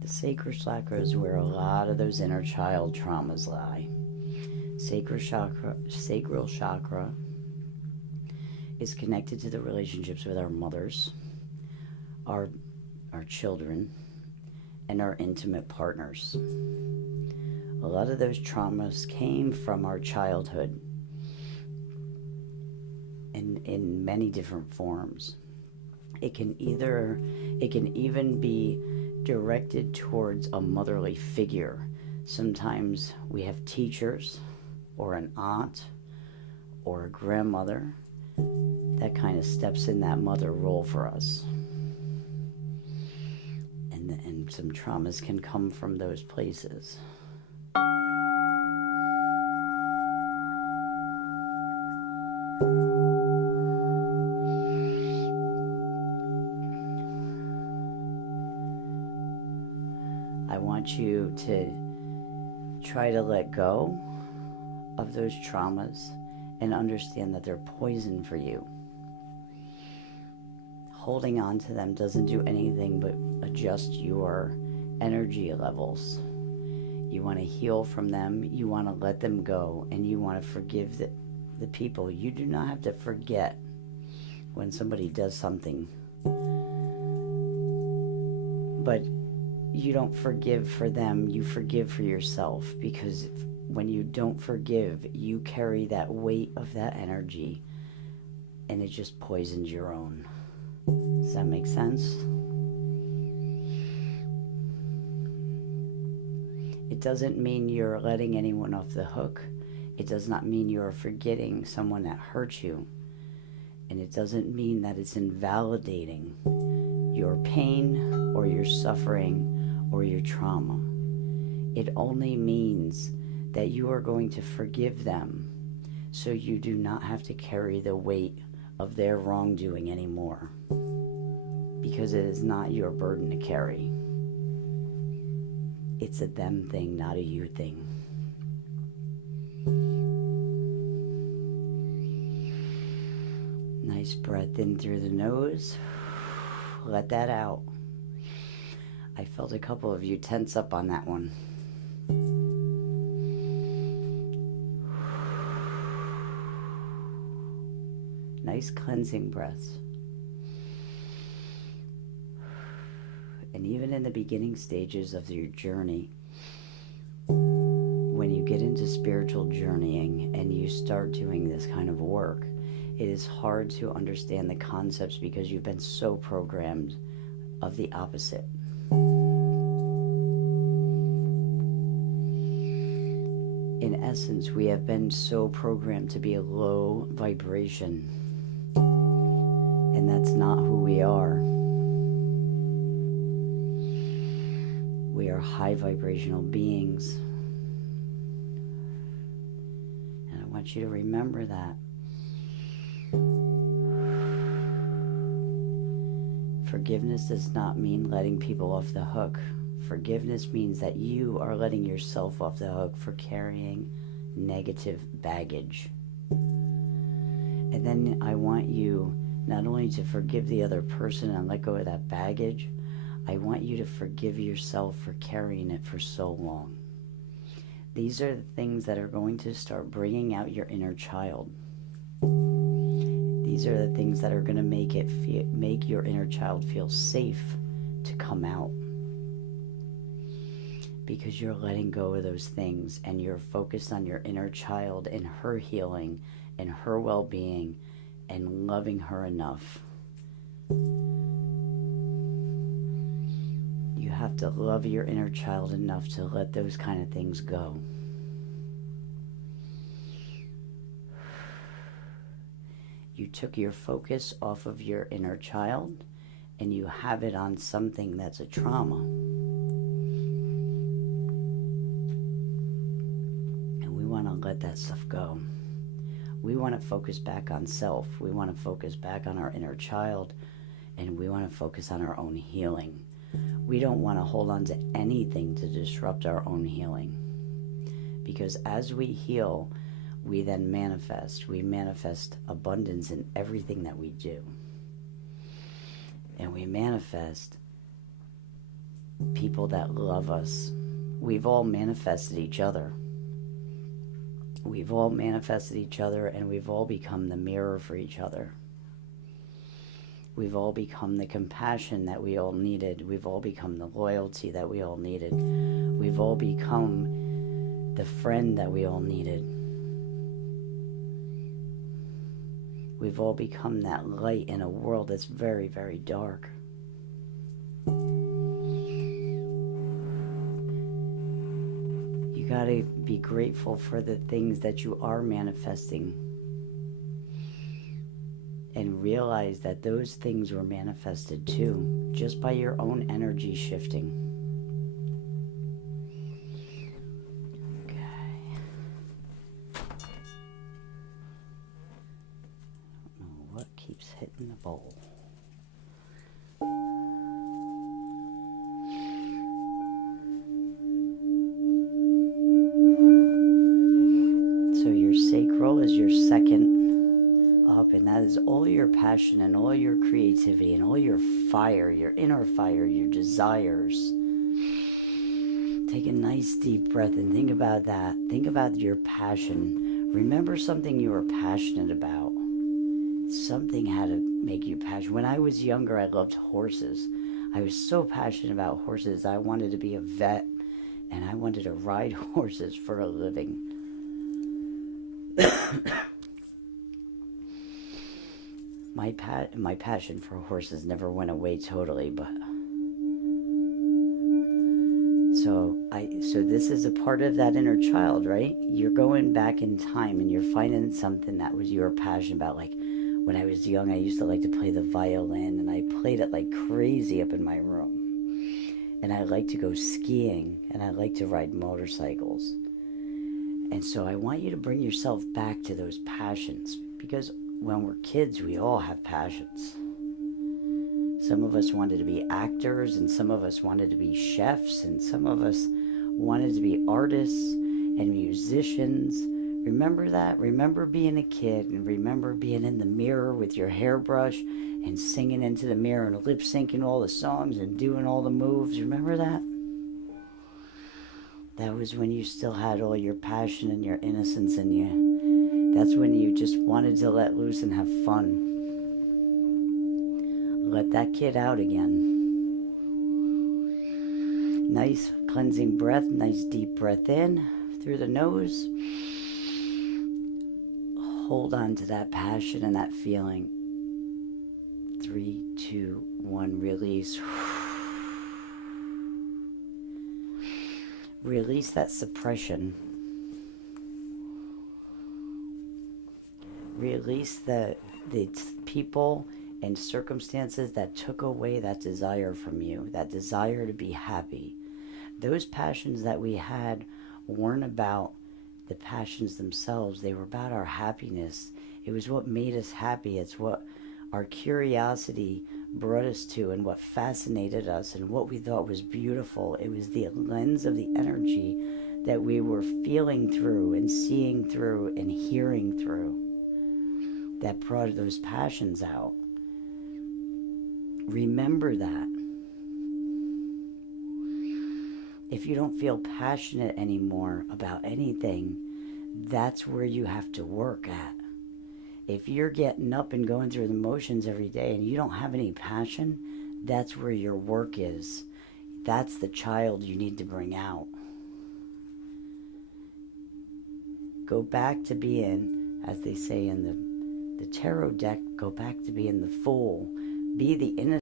The sacral chakra is where a lot of those inner child traumas lie. Sacral chakra is connected to the relationships with our mothers, our children, and our intimate partners. A lot of those traumas came from our childhood in many different forms. It can even be directed towards a motherly figure. Sometimes we have teachers or an aunt or a grandmother that kind of steps in that mother role for us. And some traumas can come from those places. I want you to try to let go of those traumas and understand that they're poison for you. Holding on to them doesn't do anything but adjust your energy levels. You want to heal from them, you want to let them go, and you want to forgive the people. You do not have to forget when somebody does something, but you don't forgive for them, you forgive for yourself, because when you don't forgive, you carry that weight of that energy and it just poisons your own. Does that make sense? It doesn't mean you're letting anyone off the hook. It does not mean you're forgetting someone that hurt you. And it doesn't mean that it's invalidating your pain or your suffering or your trauma. It only means that you are going to forgive them so you do not have to carry the weight of their wrongdoing anymore, because it is not your burden to carry. It's a them thing, not a you thing. Nice breath in through the nose. Let that out. I felt a couple of you tense up on that one. Nice cleansing breaths. And even in the beginning stages of your journey, when you get into spiritual journeying and you start doing this kind of work, it is hard to understand the concepts because you've been so programmed of the opposite. In essence, we have been so programmed to be a low vibration, and that's not who we are. We are high vibrational beings, and I want you to remember that. Forgiveness does not mean letting people off the hook. Forgiveness means that you are letting yourself off the hook for carrying negative baggage. And then I want you not only to forgive the other person and let go of that baggage, I want you to forgive yourself for carrying it for so long. These are the things that are going to start bringing out your inner child. These are the things that are going to make your inner child feel safe to come out. Because you're letting go of those things and you're focused on your inner child and her healing and her well-being and loving her enough. You have to love your inner child enough to let those kind of things go. You took your focus off of your inner child and you have it on something that's a trauma. And we want to let that stuff go. We want to focus back on self. We want to focus back on our inner child, and we want to focus on our own healing. We don't want to hold on to anything to disrupt our own healing. Because as we heal, we then manifest. We manifest abundance in everything that we do. And we manifest people that love us. We've all manifested each other. We've all manifested each other, and we've all become the mirror for each other. We've all become the compassion that we all needed. We've all become the loyalty that we all needed. We've all become the friend that we all needed. We've all become that light in a world that's very, very dark. You gotta be grateful for the things that you are manifesting, and realize that those things were manifested too, just by your own energy shifting. Okay. I don't know what keeps hitting the bowl. So your sacral is your second up, and that is all your passion and all your creativity and all your fire, your inner fire, your desires. Take a nice deep breath and think about that. Think about your passion. Remember something you were passionate about. Something had to make you passionate. When I was younger, I loved horses. I was so passionate about horses. I wanted to be a vet, and I wanted to ride horses for a living. My passion for horses never went away totally, but so this is a part of that inner child, right? You're going back in time and you're finding something that was your passion about. Like when I was young, I used to like to play the violin, and I played it like crazy up in my room. And I like to go skiing, and I like to ride motorcycles. And so I want you to bring yourself back to those passions, because when we're kids, we all have passions. Some of us wanted to be actors, and some of us wanted to be chefs, and some of us wanted to be artists and musicians. Remember that? Remember being a kid, and remember being in the mirror with your hairbrush and singing into the mirror and lip syncing all the songs and doing all the moves. Remember that? That was when you still had all your passion and your innocence in you. That's when you just wanted to let loose and have fun. Let that kid out again. Nice cleansing breath, nice deep breath in through the nose. Hold on to that passion and that feeling. 3, 2, 1, release. Release that suppression. Release the people and circumstances that took away that desire from you, that desire to be happy. Those passions that we had weren't about the passions themselves. They were about our happiness. It was what made us happy. It's what our curiosity brought us to, and what fascinated us, and what we thought was beautiful. It was the lens of the energy that we were feeling through and seeing through and hearing through that brought those passions out. Remember that. If you don't feel passionate anymore about anything, that's where you have to work at. If you're getting up and going through the motions every day and you don't have any passion, that's where your work is. That's the child you need to bring out. Go back to being, as they say in the tarot deck, go back to being the fool. Be the innocent.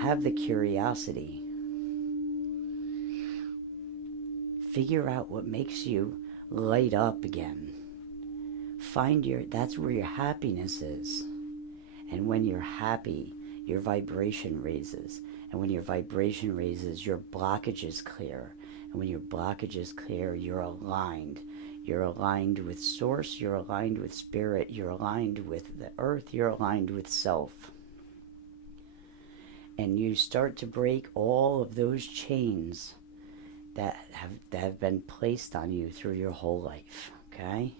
Have the curiosity. Figure out what makes you light up again. That's where your happiness is. And when you're happy, your vibration raises. And when your vibration raises, your blockages clear. And when your blockages clear, you're aligned. You're aligned with source, you're aligned with spirit, you're aligned with the earth, you're aligned with self. And you start to break all of those chains that have been placed on you through your whole life, okay?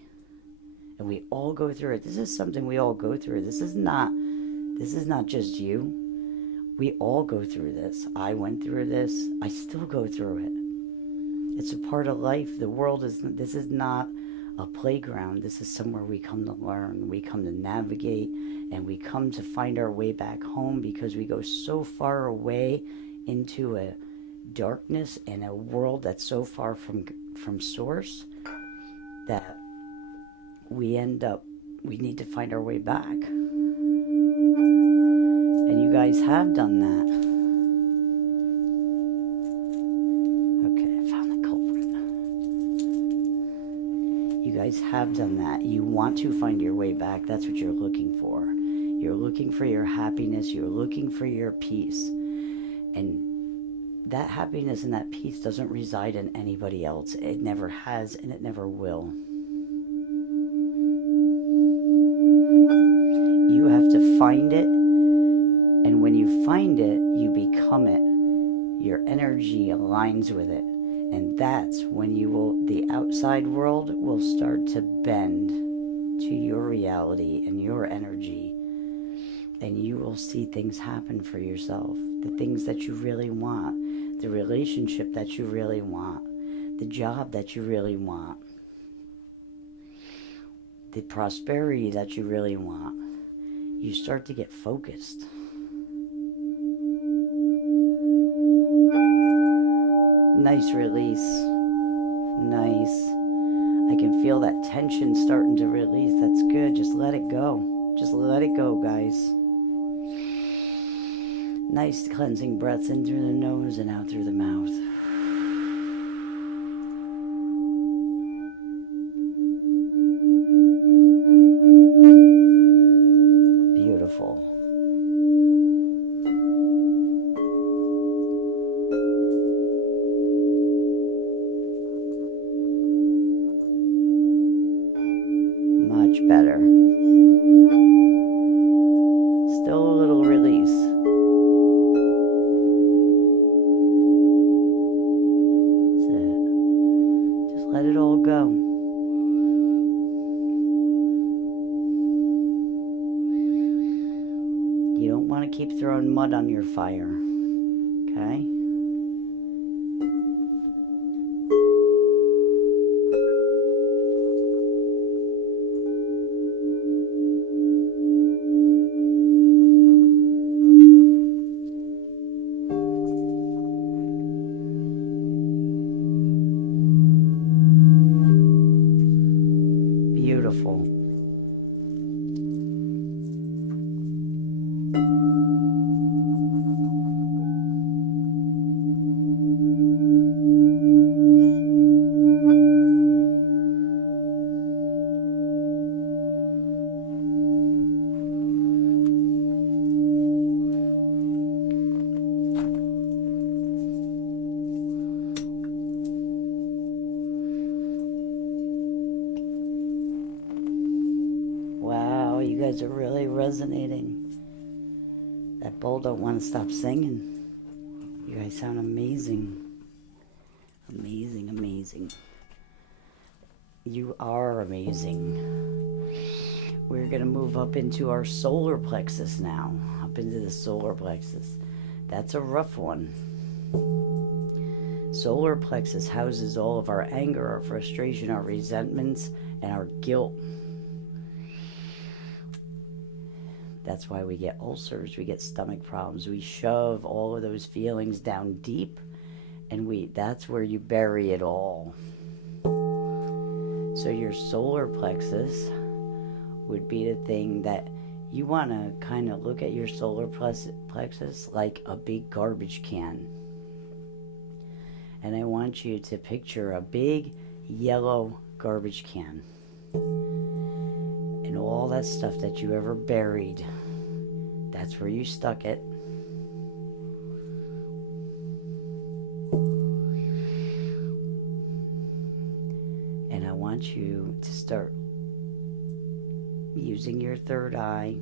And we all go through it. This is something we all go through. This is not just you. We all go through this. I went through this. I still go through it. It's a part of life. The world this is not a playground. This is somewhere we come to learn. We come to navigate, and we come to find our way back home, because we go so far away into a darkness and a world that's so far from source that we need to find our way back. And you guys have done that. You guys have done that. You want to find your way back. That's what you're looking for. You're looking for your happiness. You're looking for your peace. And that happiness and that peace doesn't reside in anybody else. It never has, and it never will. You have to find it. And when you find it, you become it. Your energy aligns with it. And that's when the outside world will start to bend to your reality and your energy. And you will see things happen for yourself. The things that you really want. The relationship that you really want. The job that you really want. The prosperity that you really want. You start to get focused. Nice release. Nice. I can feel that tension starting to release. That's good. Just let it go. Just let it go, guys. Nice cleansing breaths in through the nose and out through the mouth. Beautiful. Much better. Still a little release. That's it. Just let it all go. You don't want to keep throwing mud on your fire. Okay? Beautiful. Wow, you guys are really resonating. That bowl don't want to stop singing. You guys sound amazing. Amazing, amazing. You are amazing. We're going to move up into our solar plexus now. Up into the solar plexus. That's a rough one. Solar plexus houses all of our anger, our frustration, our resentments, and our guilt. That's why we get ulcers, we get stomach problems. We shove all of those feelings down deep, and that's where you bury it all. So your solar plexus would be the thing that you want to kind of look at your solar plexus like a big garbage can. And I want you to picture a big yellow garbage can. And all that stuff that you ever buried That's where you stuck it. And I want you to start using your third eye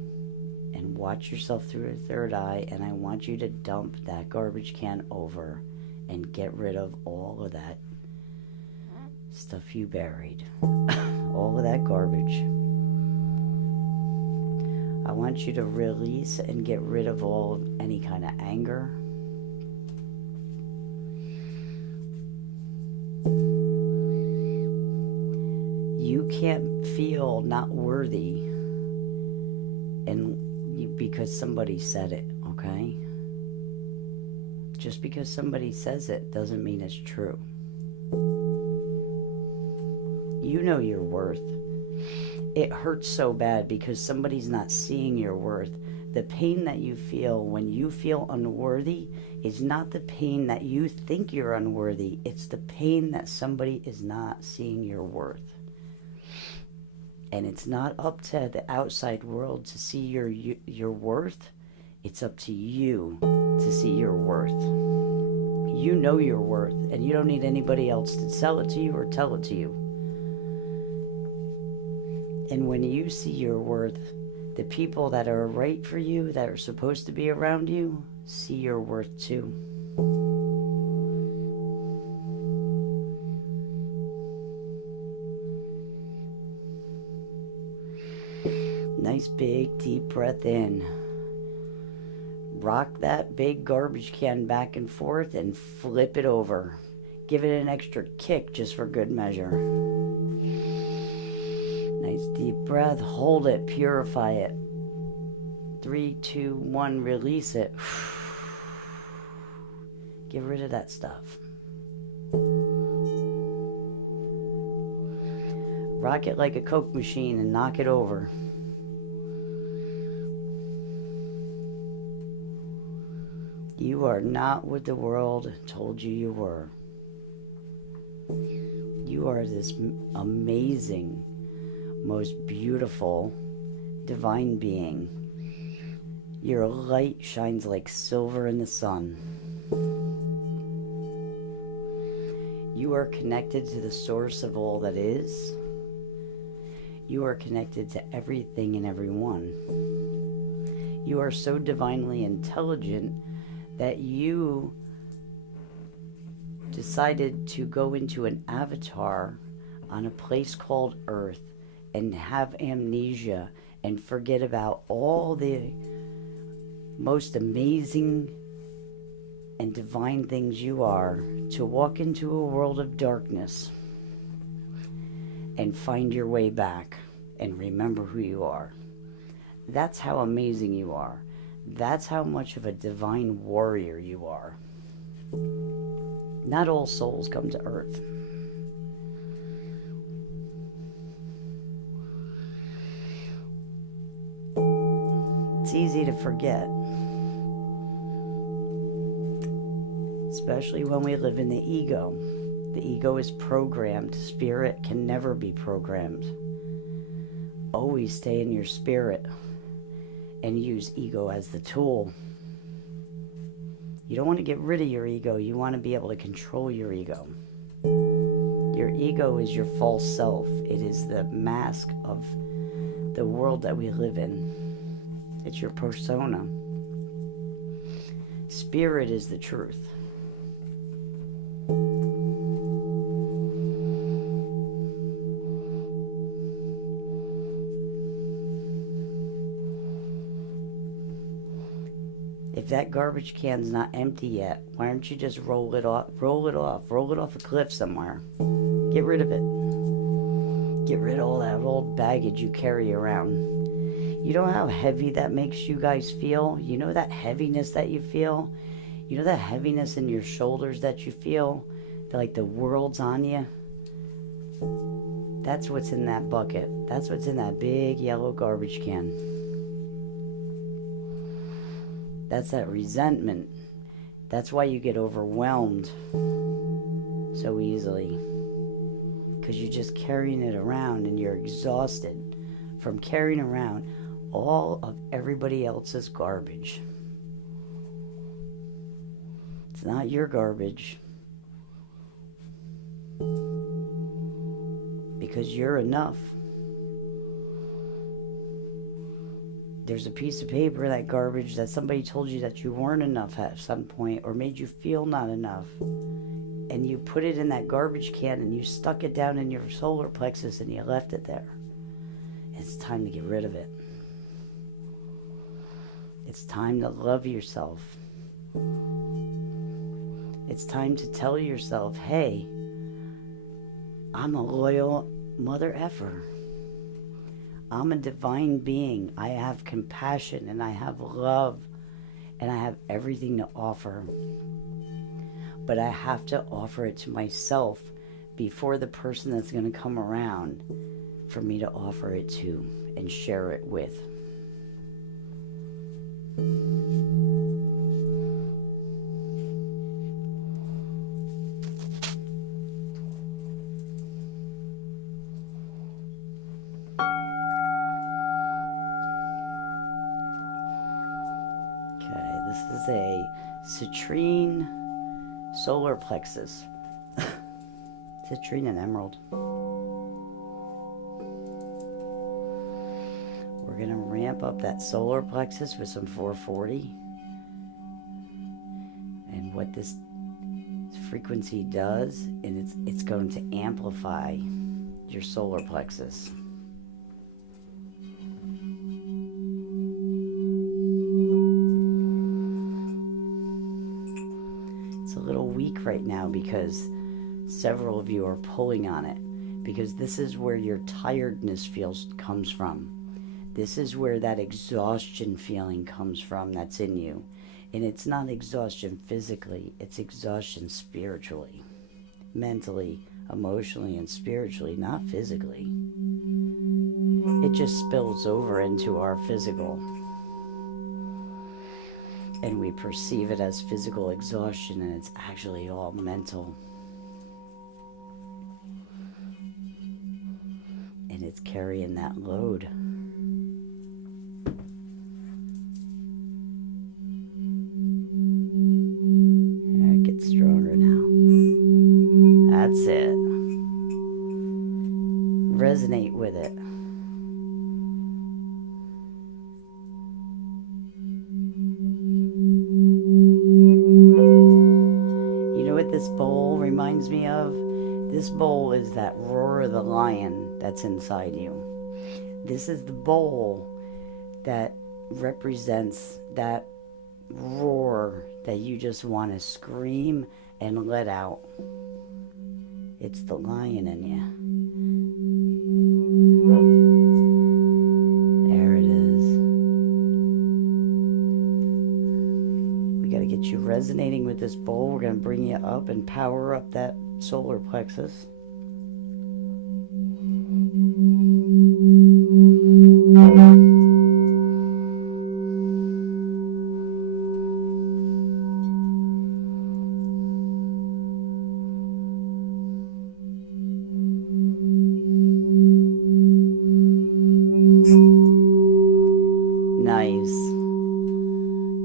and watch yourself through your third eye, and I want you to dump that garbage can over and get rid of all of that stuff you buried. All of that garbage. I want you to release and get rid of all of any kind of anger. You can't feel not worthy and because somebody said it, okay? Just because somebody says it doesn't mean it's true. You know your worth. It hurts so bad because somebody's not seeing your worth. The pain that you feel when you feel unworthy is not the pain that you think you're unworthy. It's the pain that somebody is not seeing your worth. And it's not up to the outside world to see your worth. It's up to you to see your worth. You know your worth, and you don't need anybody else to sell it to you or tell it to you. And when you see your worth, the people that are right for you, that are supposed to be around you, see your worth too. Nice big deep breath in. Rock that big garbage can back and forth and flip it over. Give it an extra kick just for good measure. Nice deep breath. Hold it. Purify it. 3, 2, 1. Release it. Get rid of that stuff. Rock it like a Coke machine and knock it over. You are not what the world told you you were. You are this amazing, most beautiful, divine being. Your light shines like silver in the sun. You are connected to the source of all that is. You are connected to everything and everyone. You are so divinely intelligent that you decided to go into an avatar on a place called Earth and have amnesia and forget about all the most amazing and divine things you are, to walk into a world of darkness and find your way back and remember who you are. That's how amazing you are. That's how much of a divine warrior you are. Not all souls come to Earth. It's easy to forget, especially when we live in the ego. The ego is programmed. Spirit can never be programmed. Always stay in your spirit and use ego as the tool. You don't want to get rid of your ego. You want to be able to control your ego. Your ego is your false self. It is the mask of the world that we live in. It's your persona. Spirit is the truth. If that garbage can's not empty yet, why don't you just roll it off a cliff somewhere. Get rid of it. Get rid of all that old baggage you carry around. You know how heavy that makes you guys feel? You know that heaviness that you feel? You know that heaviness in your shoulders that you feel? Like the world's on you? That's what's in that bucket. That's what's in that big yellow garbage can. That's that resentment. That's why you get overwhelmed so easily. Because you're just carrying it around and you're exhausted from carrying around all of everybody else's garbage. It's not your garbage. Because you're enough. There's a piece of paper, that garbage, that somebody told you that you weren't enough at some point or made you feel not enough. And you put it in that garbage can and you stuck it down in your solar plexus and you left it there. It's time to get rid of it. It's time to love yourself. It's time to tell yourself, hey, I'm a loyal mother effer. I'm a divine being. I have compassion and I have love and I have everything to offer. But I have to offer it to myself before the person that's going to come around for me to offer it to and share it with. Okay, this is a citrine solar plexus. Citrine and emerald. We're going to ramp up that solar plexus with some 440. And what this frequency does, and it's going to amplify your solar plexus. It's a little weak right now because several of you are pulling on it, because this is where your tiredness comes from. This is where that exhaustion feeling comes from that's in you. And it's not exhaustion physically, it's exhaustion spiritually, mentally, emotionally, and spiritually, not physically. It just spills over into our physical. And we perceive it as physical exhaustion, and it's actually all mental. And it's carrying that load. It gets stronger now. That's it. Resonate with it. You know what this bowl reminds me of? This bowl is that roar of the lion that's inside you. This is the bowl that represents that roar that you just want to scream and let out. It's the lion in you. There it is. We got to get you resonating with this bowl. We're going to bring you up and power up that solar plexus. Nice.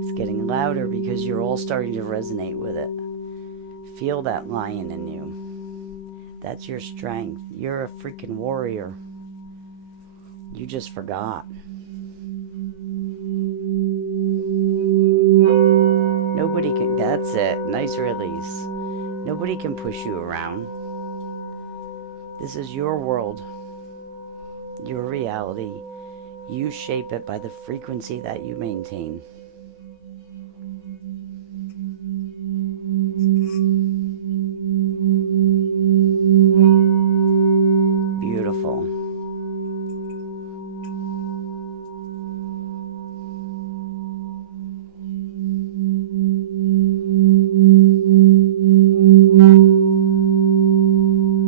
It's getting louder because you're all starting to resonate with it. Feel that lion in you. That's your strength. You're a freaking warrior. You just forgot. Nobody can, that's it. Nice release. Nobody can push you around. This is your world. Your reality. You shape it by the frequency that you maintain. Beautiful.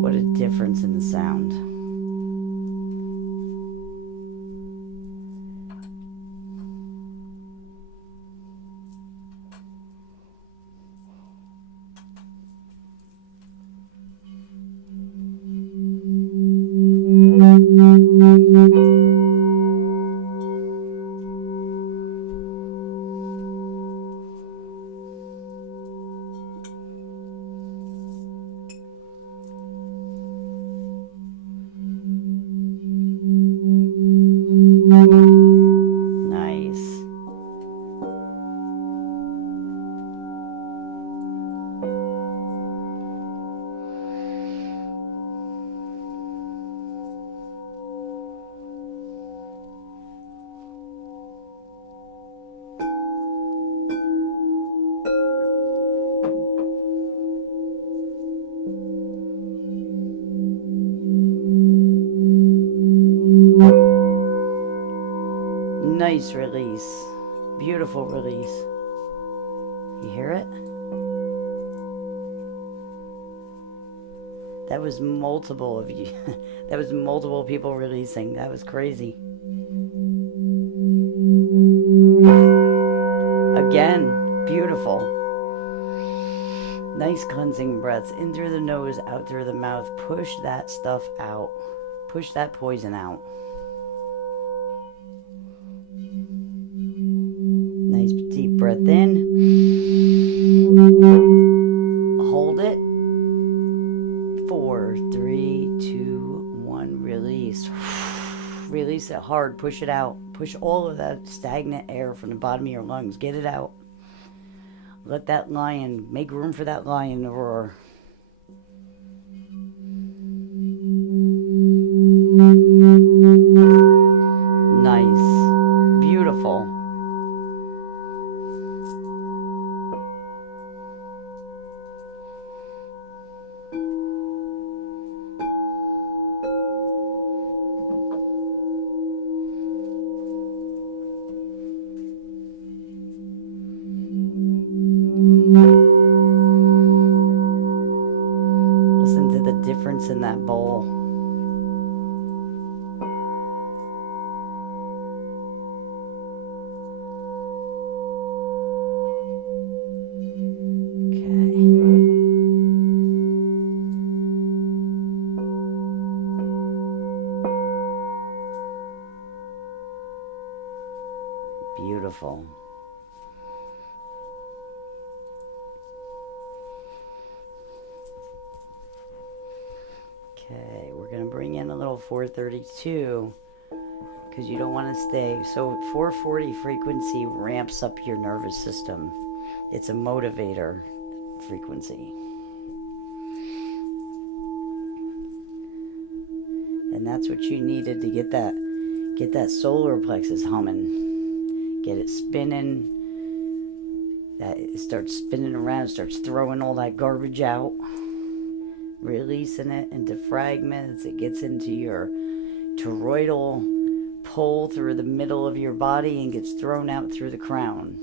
What a difference in the sound. Nice release. Beautiful release. You hear it? That was multiple of you. That was multiple people releasing. That was crazy. Again, beautiful. Nice cleansing breaths. In through the nose, out through the mouth. Push that stuff out. Push that poison out. Nice deep breath in. Hold it. 4, 3, 2, 1. Release. Release it hard. Push it out. Push all of that stagnant air from the bottom of your lungs. Get it out. Let that lion, make room for that lion to roar. Nice. Beautiful. Listen to the difference in that bowl. Beautiful. Okay, we're going to bring in a little 432 because you don't want to stay. So 440 frequency ramps up your nervous system. It's a motivator frequency. And that's what you needed to get that solar plexus humming. Get it spinning. That it starts spinning around, starts throwing all that garbage out. Releasing it into fragments. It gets into your toroidal pole through the middle of your body and gets thrown out through the crown.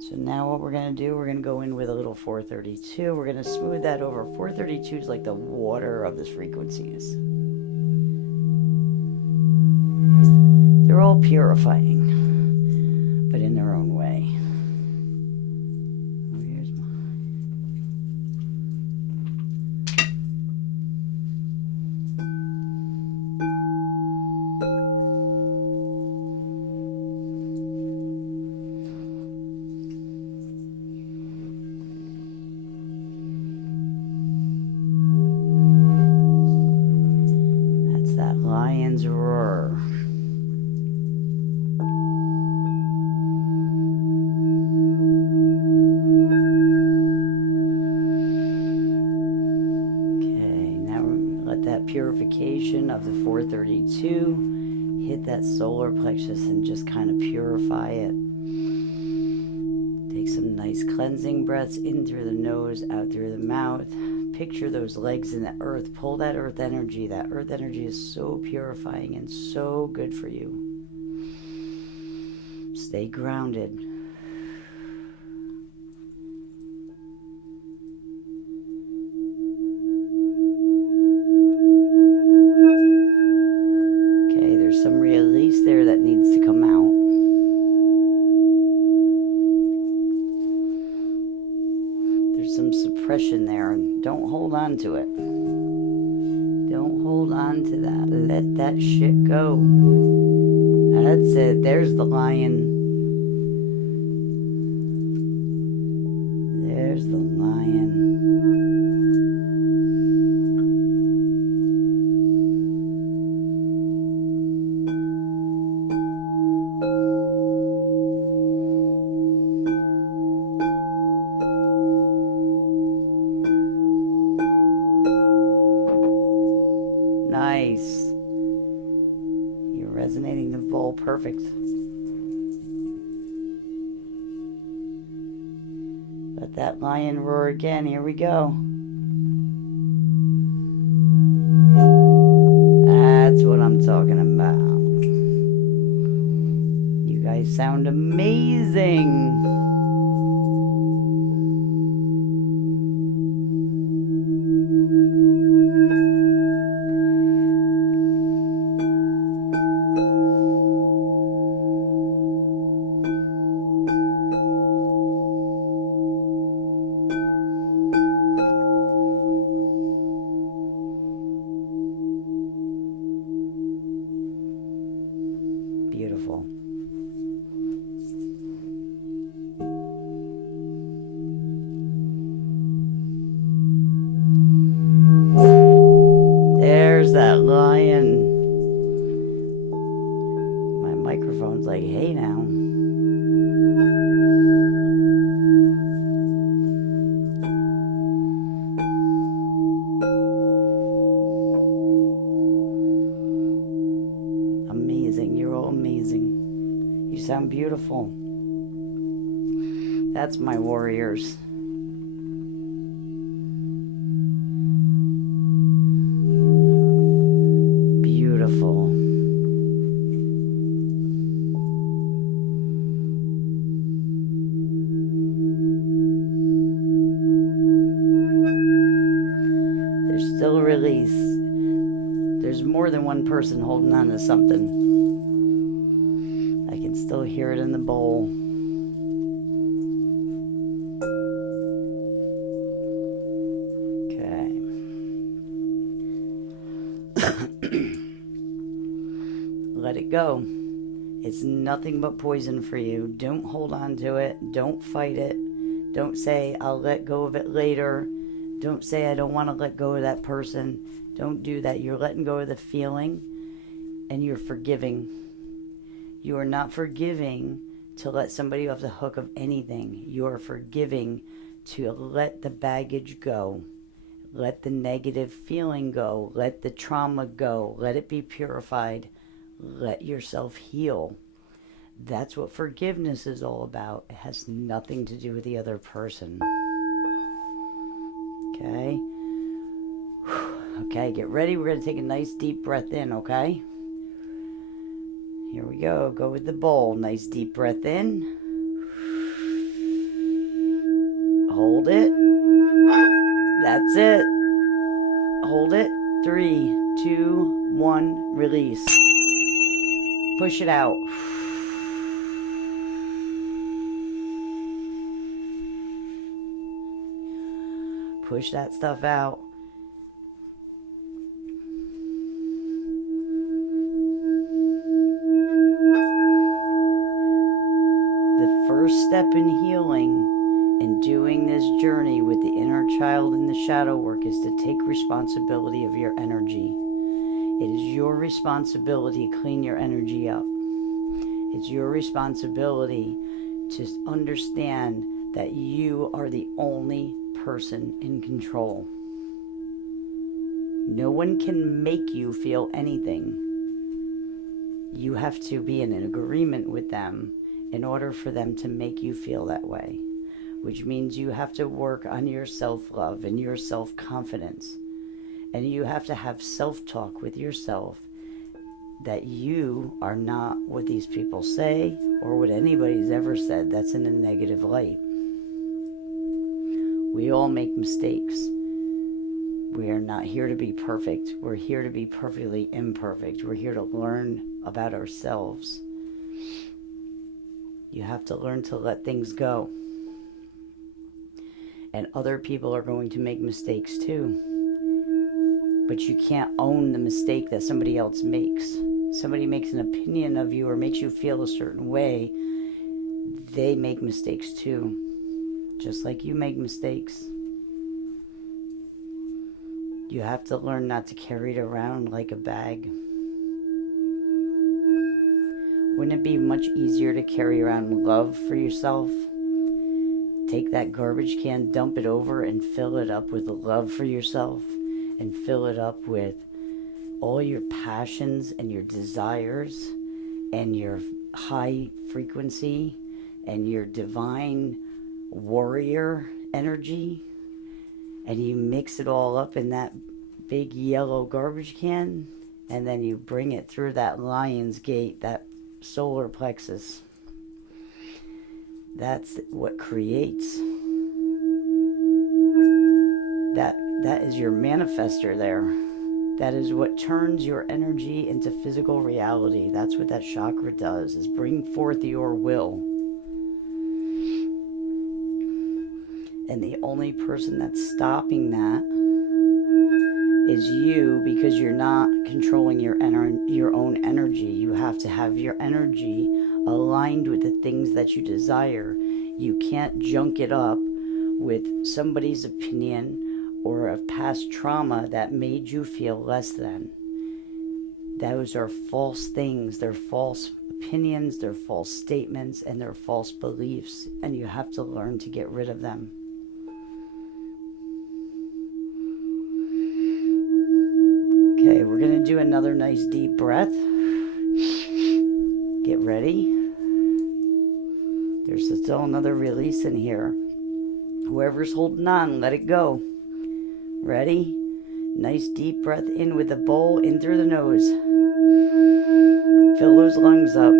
So now what we're going to do, we're going to go in with a little 432. We're going to smooth that over. 432 is like the water of the frequencies. They're all purifying, but in their own way. Lion's roar. Okay, now let that purification of the 432 hit that solar plexus and just kind of purify it. Take some nice cleansing breaths in through the nose, out through the mouth. Picture those legs in the earth. Pull that earth energy. That earth energy is so purifying and so good for you. Stay grounded. Okay, there's some release there that needs to come out. Some suppression there, and don't hold on to it. Don't hold on to that. Let that shit go. That's it. There's the lion. There's the lion. Nice. You're resonating the bowl perfect. Let that lion roar again. Here we go. That's what I'm talking sound amazing. Beautiful. There's that lion. My microphone's like, hey now. Amazing. You're all amazing. You sound beautiful. That's my warriors. Beautiful. There's still a release. There's more than one person holding on to something. I can still hear it in the bowl. Let it go. It's nothing but poison for you. Don't hold on to it. Don't fight it. Don't say, I'll let go of it later. Don't say, I don't want to let go of that person. Don't do that. You're letting go of the feeling and you're forgiving. You are not forgiving to let somebody off the hook of anything. You are forgiving to let the baggage go. Let the negative feeling go. Let the trauma go. Let it be purified. Let yourself heal. That's what forgiveness is all about. It has nothing to do with the other person. Okay? Okay, get ready. We're going to take a nice deep breath in, okay? Here we go. Go with the bowl. Nice deep breath in. Hold it. That's it. Hold it. 3, 2, 1. Release. Push it out. Push that stuff out. The first step in healing and doing this journey with the inner child and the shadow work is to take responsibility of your energy. It is your responsibility to clean your energy up. It's your responsibility to understand that you are the only person in control. No one can make you feel anything. You have to be in an agreement with them in order for them to make you feel that way, which means you have to work on your self-love and your self-confidence. And you have to have self-talk with yourself that you are not what these people say or what anybody's ever said that's in a negative light. We all make mistakes. We are not here to be perfect. We're here to be perfectly imperfect. We're here to learn about ourselves. You have to learn to let things go. And other people are going to make mistakes too. But you can't own the mistake that somebody else makes. Somebody makes an opinion of you or makes you feel a certain way. They make mistakes too. Just like you make mistakes. You have to learn not to carry it around like a bag. Wouldn't it be much easier to carry around love for yourself? Take that garbage can, dump it over, and fill it up with love for yourself. And fill it up with all your passions and your desires and your high frequency and your divine warrior energy. And you mix it all up in that big yellow garbage can. And then you bring it through that lion's gate, that solar plexus. That's what creates. That is your manifester there. That is what turns your energy into physical reality. That's what that chakra does, is bring forth your will. And the only person that's stopping that is you, because you're not controlling your own energy. You have to have your energy aligned with the things that you desire. You can't junk it up with somebody's opinion or a past trauma that made you feel less than. Those are false things. They're false opinions, they're false statements, and they're false beliefs. And you have to learn to get rid of them. Okay, we're going to do another nice deep breath. Get ready. There's still another release in here. Whoever's holding on, let it go. Ready? Nice deep breath in with the bowl in through the nose. Fill those lungs up.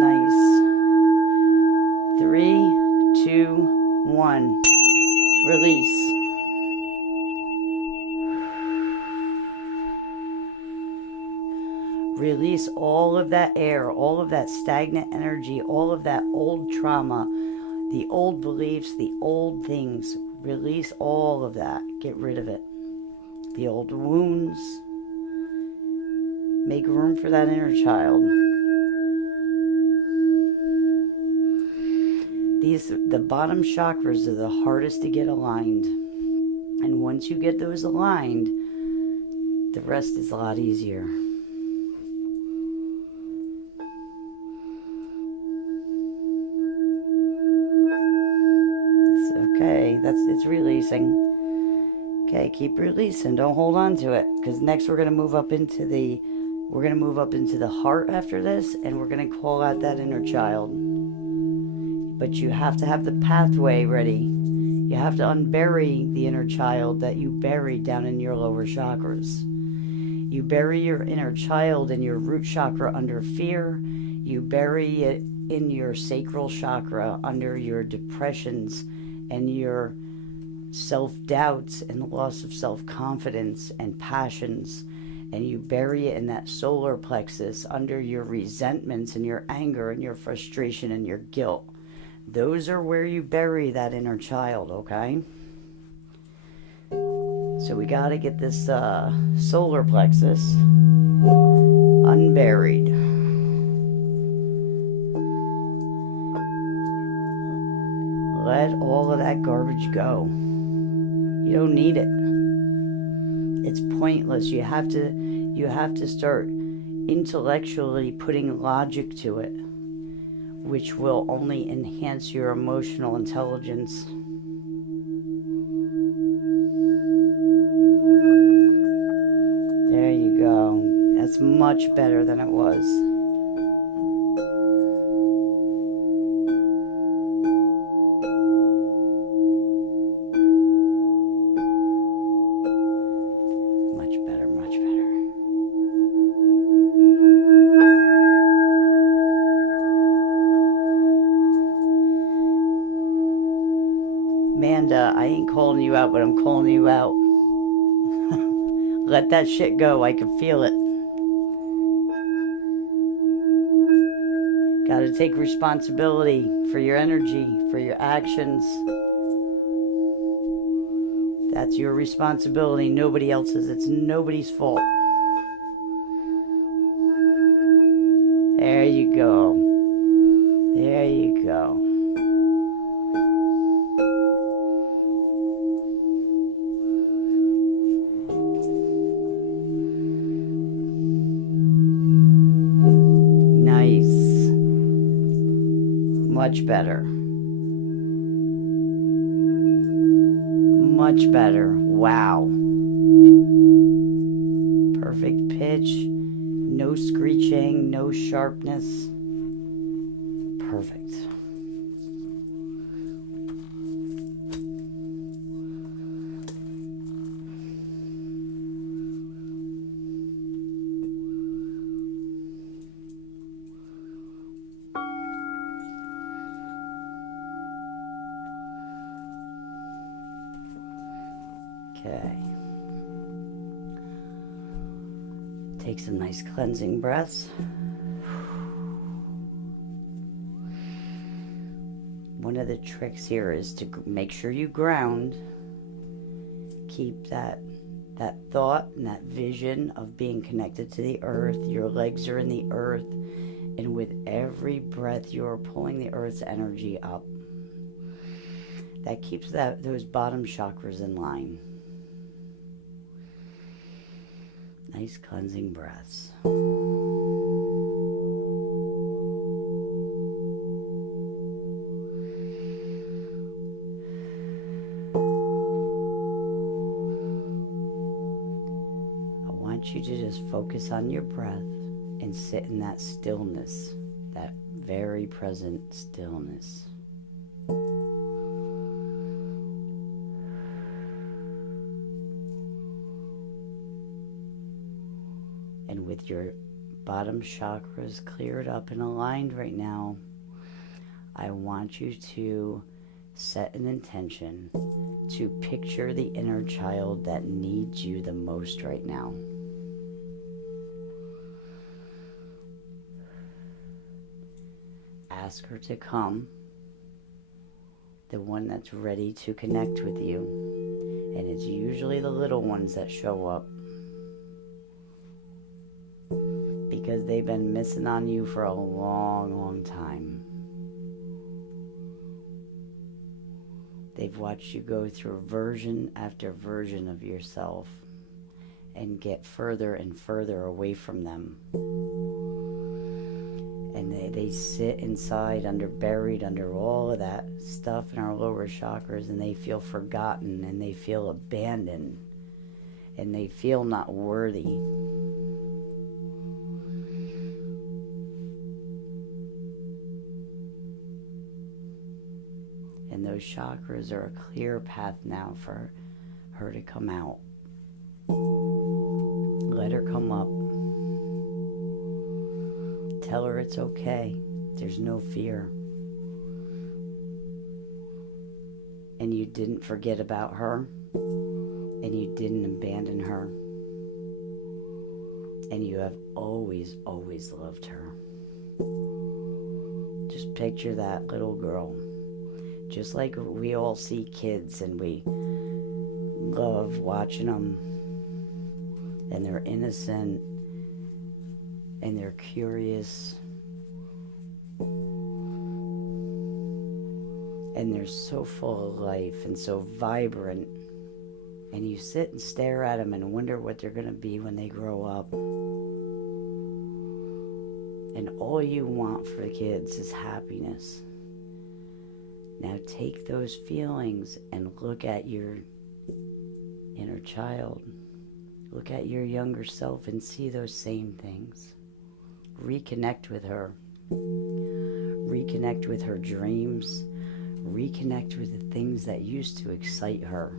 Nice. 3, 2, 1. Release. Release all of that air, all of that stagnant energy, all of that old trauma, the old beliefs, the old things. Release all of that. Get rid of it. The old wounds. Make room for that inner child. The bottom chakras are the hardest to get aligned. And once you get those aligned, the rest is a lot easier. Okay, it's releasing. Okay, keep releasing. Don't hold on to it, because next we're going to move up into the heart after this, and we're going to call out that inner child. But you have to have the pathway ready. You have to unbury the inner child that you buried down in your lower chakras. You bury your inner child in your root chakra under fear. You bury it in your sacral chakra under your depressions and your self-doubts and loss of self-confidence and passions. And you bury it in that solar plexus under your resentments and your anger and your frustration and your guilt. Those are where you bury that inner child, okay? So we got to get this solar plexus unburied. Let all of that garbage go. You don't need it. It's pointless. You have to start intellectually putting logic to it, which will only enhance your emotional intelligence. There you go. That's much better than it was. Amanda, I ain't calling you out, but I'm calling you out. Let that shit go. I can feel it. Gotta take responsibility for your energy, for your actions. That's your responsibility, nobody else's. It's nobody's fault. There you go. There you go. Much better. Much better. Wow. Perfect pitch. No screeching. No sharpness. Perfect. Okay. Take some nice cleansing breaths. One of the tricks here is to make sure you ground. Keep that thought and that vision of being connected to the earth. Your legs are in the earth, and with every breath you are pulling the earth's energy up. That keeps those bottom chakras in line. Nice cleansing breaths. I want you to just focus on your breath and sit in that stillness, that very present stillness. And with your bottom chakras cleared up and aligned right now, I want you to set an intention to picture the inner child that needs you the most right now. Ask her to come, the one that's ready to connect with you. And it's usually the little ones that show up, because they've been missing on you for a long, long time. They've watched you go through version after version of yourself and get further and further away from them. And they sit inside, buried under all of that stuff in our lower chakras, and they feel forgotten, and they feel abandoned, and they feel not worthy. And those chakras are a clear path now for her to come out. Let her come up. Tell her it's okay. There's no fear. And you didn't forget about her. And you didn't abandon her. And you have always, always loved her. Just picture that little girl. Just like we all see kids and we love watching them, and they're innocent and they're curious and they're so full of life and so vibrant, and you sit and stare at them and wonder what they're going to be when they grow up. And all you want for the kids is happiness. Now take those feelings and look at your inner child. Look at your younger self and see those same things. Reconnect with her. Reconnect with her dreams. Reconnect with the things that used to excite her.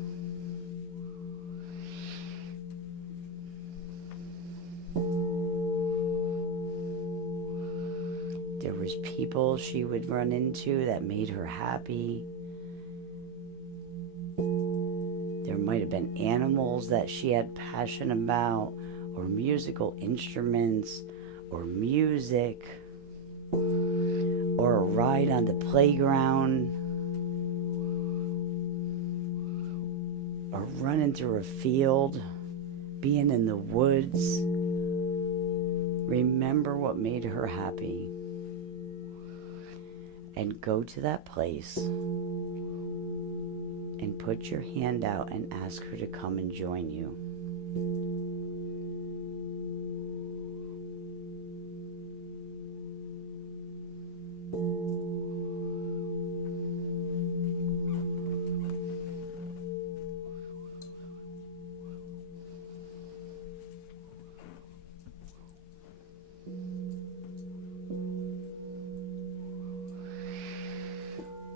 There was people she would run into that made her happy. There might have been animals that she had passion about, or musical instruments, or music, or a ride on the playground, or running through a field, being in the woods. Remember what made her happy. And go to that place and put your hand out and ask her to come and join you.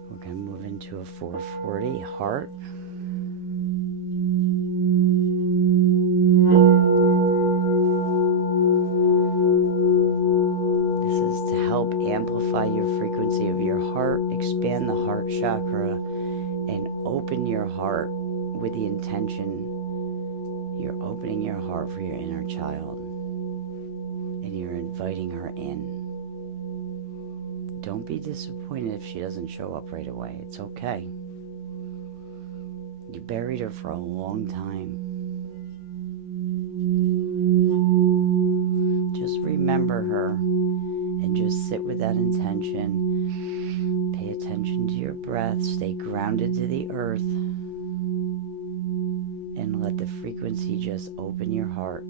We're going to move into a 440 heart. This is to help amplify your frequency of your heart, expand the heart chakra, and open your heart with the intention You're opening your heart for your inner child, and you're inviting her in. Don't be disappointed if she doesn't show up right away. It's okay. You buried her for a long time. Just remember her and just sit with that intention. Pay attention to your breath. Stay grounded to the earth. And let the frequency just open your heart.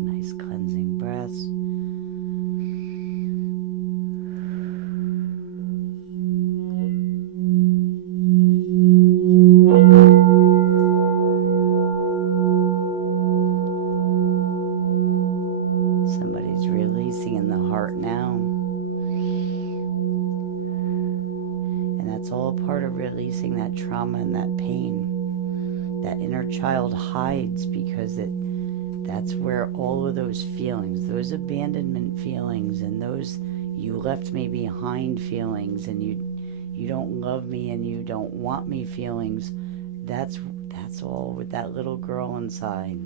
Nice cleansing breaths. Somebody's releasing in the heart now. And that's all part of releasing that trauma and that pain. That inner child hides because that's where all of those feelings, those abandonment feelings and those you left me behind feelings and you don't love me and you don't want me feelings, that's all with that little girl inside.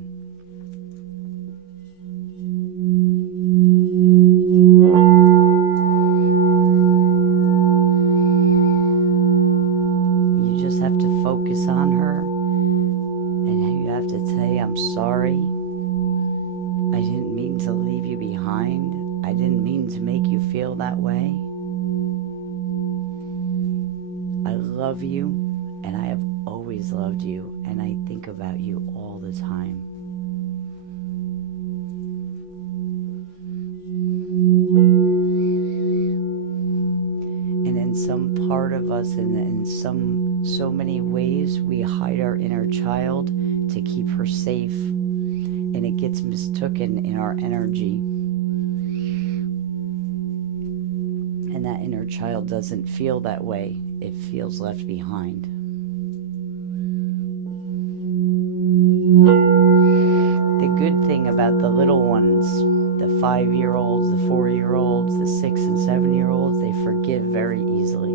You just have to focus on her, and you have to say, I'm sorry. I didn't mean to leave you behind. I didn't mean to make you feel that way. I love you, and I have always loved you, and I think about you all the time. And in some part of us, in so many ways, we hide our inner child to keep her safe, and it gets mistaken in our energy. And that inner child doesn't feel that way. It feels left behind. The good thing about the little ones, the 5-year-olds, the 4-year-olds, the 6 and 7-year-olds, they forgive very easily.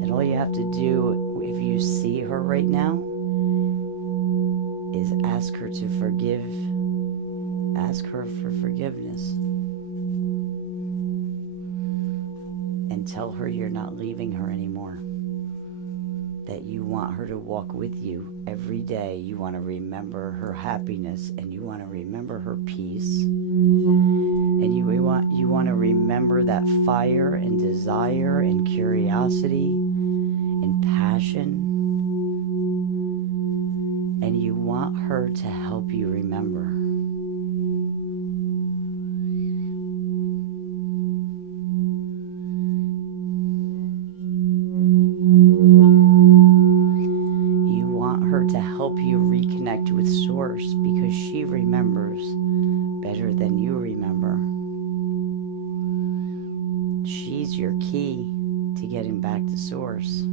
And all you have to do, if you see her right now, is ask her to forgive. Ask her for forgiveness. And tell her you're not leaving her anymore. That you want her to walk with you every day. You want to remember her happiness, and you want to remember her peace. And you want to remember that fire and desire and curiosity and passion. And you want her to help you remember. To help you reconnect with Source, because she remembers better than you remember. She's your key to getting back to Source.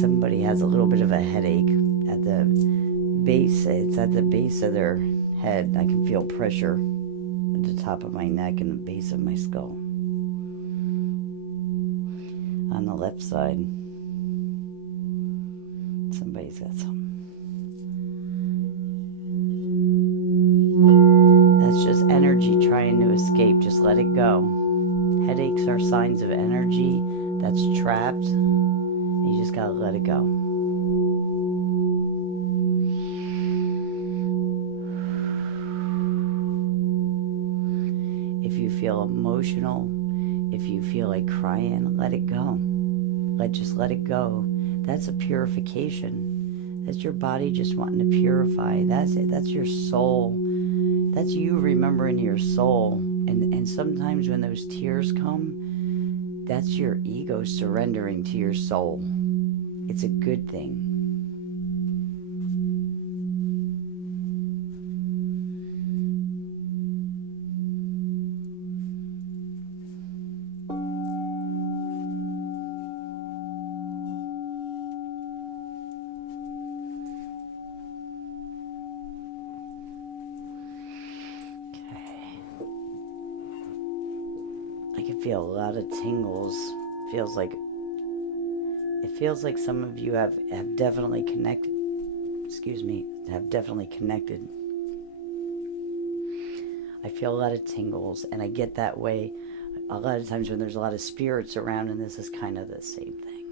Somebody has a little bit of a headache at the base. It's at the base of their head. I can feel pressure at the top of my neck and the base of my skull. On the left side, somebody's got something. That's just energy trying to escape. Just let it go. Headaches are signs of energy that's trapped. You just gotta let it go. If you feel emotional, if you feel like crying, let it go. Just let it go. That's a purification. That's your body just wanting to purify. That's it. That's your soul. That's you remembering your soul. And sometimes when those tears come, that's your ego surrendering to your soul. It's a good thing. I can feel a lot of tingles. It feels like some of you have definitely connected. Have definitely connected. I feel a lot of tingles, and I get that way a lot of times when there's a lot of spirits around, and this is kind of the same thing.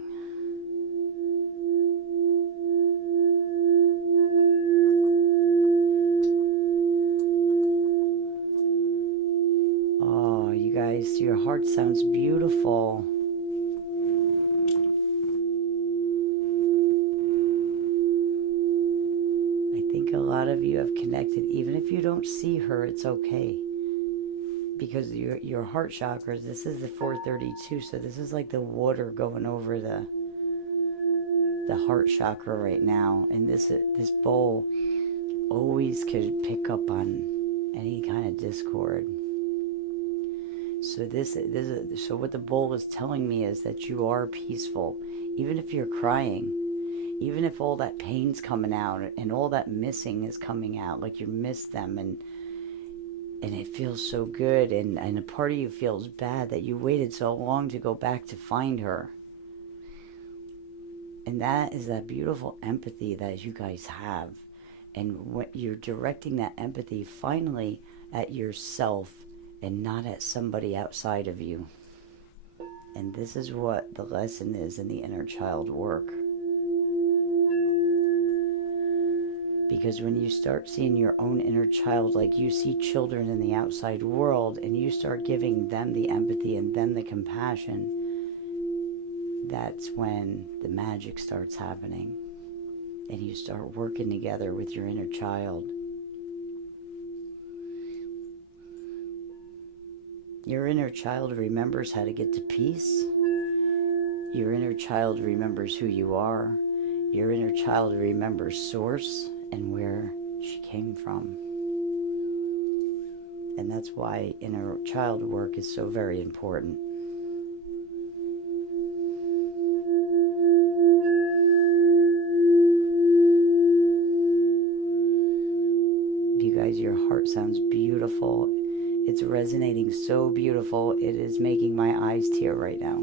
Oh, you guys, your heart sounds beautiful. I think a lot of you have connected. Even if you don't see her, it's okay. Because your heart chakras, this is the 432, so this is like the water going over the heart chakra right now. And this bowl always could pick up on any kind of discord. So so what the bowl is telling me is that you are peaceful, even if you're crying, even if all that pain's coming out and all that missing is coming out, like you miss them, and it feels so good, and a part of you feels bad that you waited so long to go back to find her. And that is that beautiful empathy that you guys have. And when you're directing that empathy finally at yourself and not at somebody outside of you. And this is what the lesson is in the inner child work. Because when you start seeing your own inner child, like you see children in the outside world, and you start giving them the empathy and them the compassion, that's when the magic starts happening. And you start working together with your inner child. Your inner child remembers how to get to peace. Your inner child remembers who you are. Your inner child remembers source and where she came from. And that's why inner child work is so very important. You guys, your heart sounds beautiful. It's resonating so beautiful. It is making my eyes tear right now.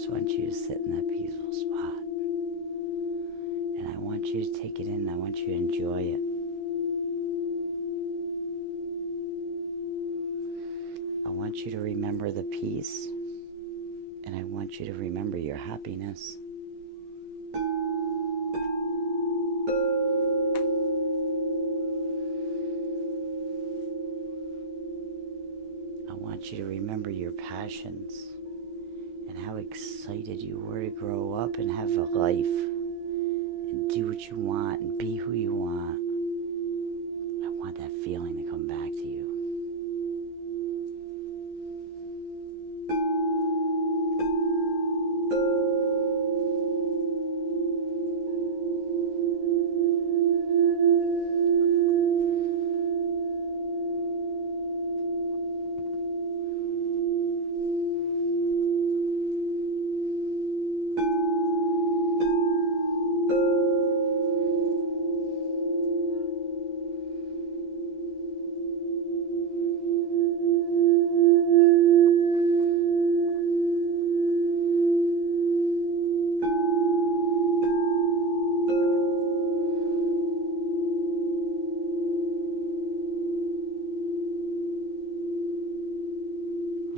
I want you to sit in that peaceful spot. And I want you to take it in. I want you to enjoy it. I want you to remember the peace. And I want you to remember your happiness. I want you to remember your passions. And how excited you were to grow up and have a life and do what you want and be who you want. I want that feeling to come back to you.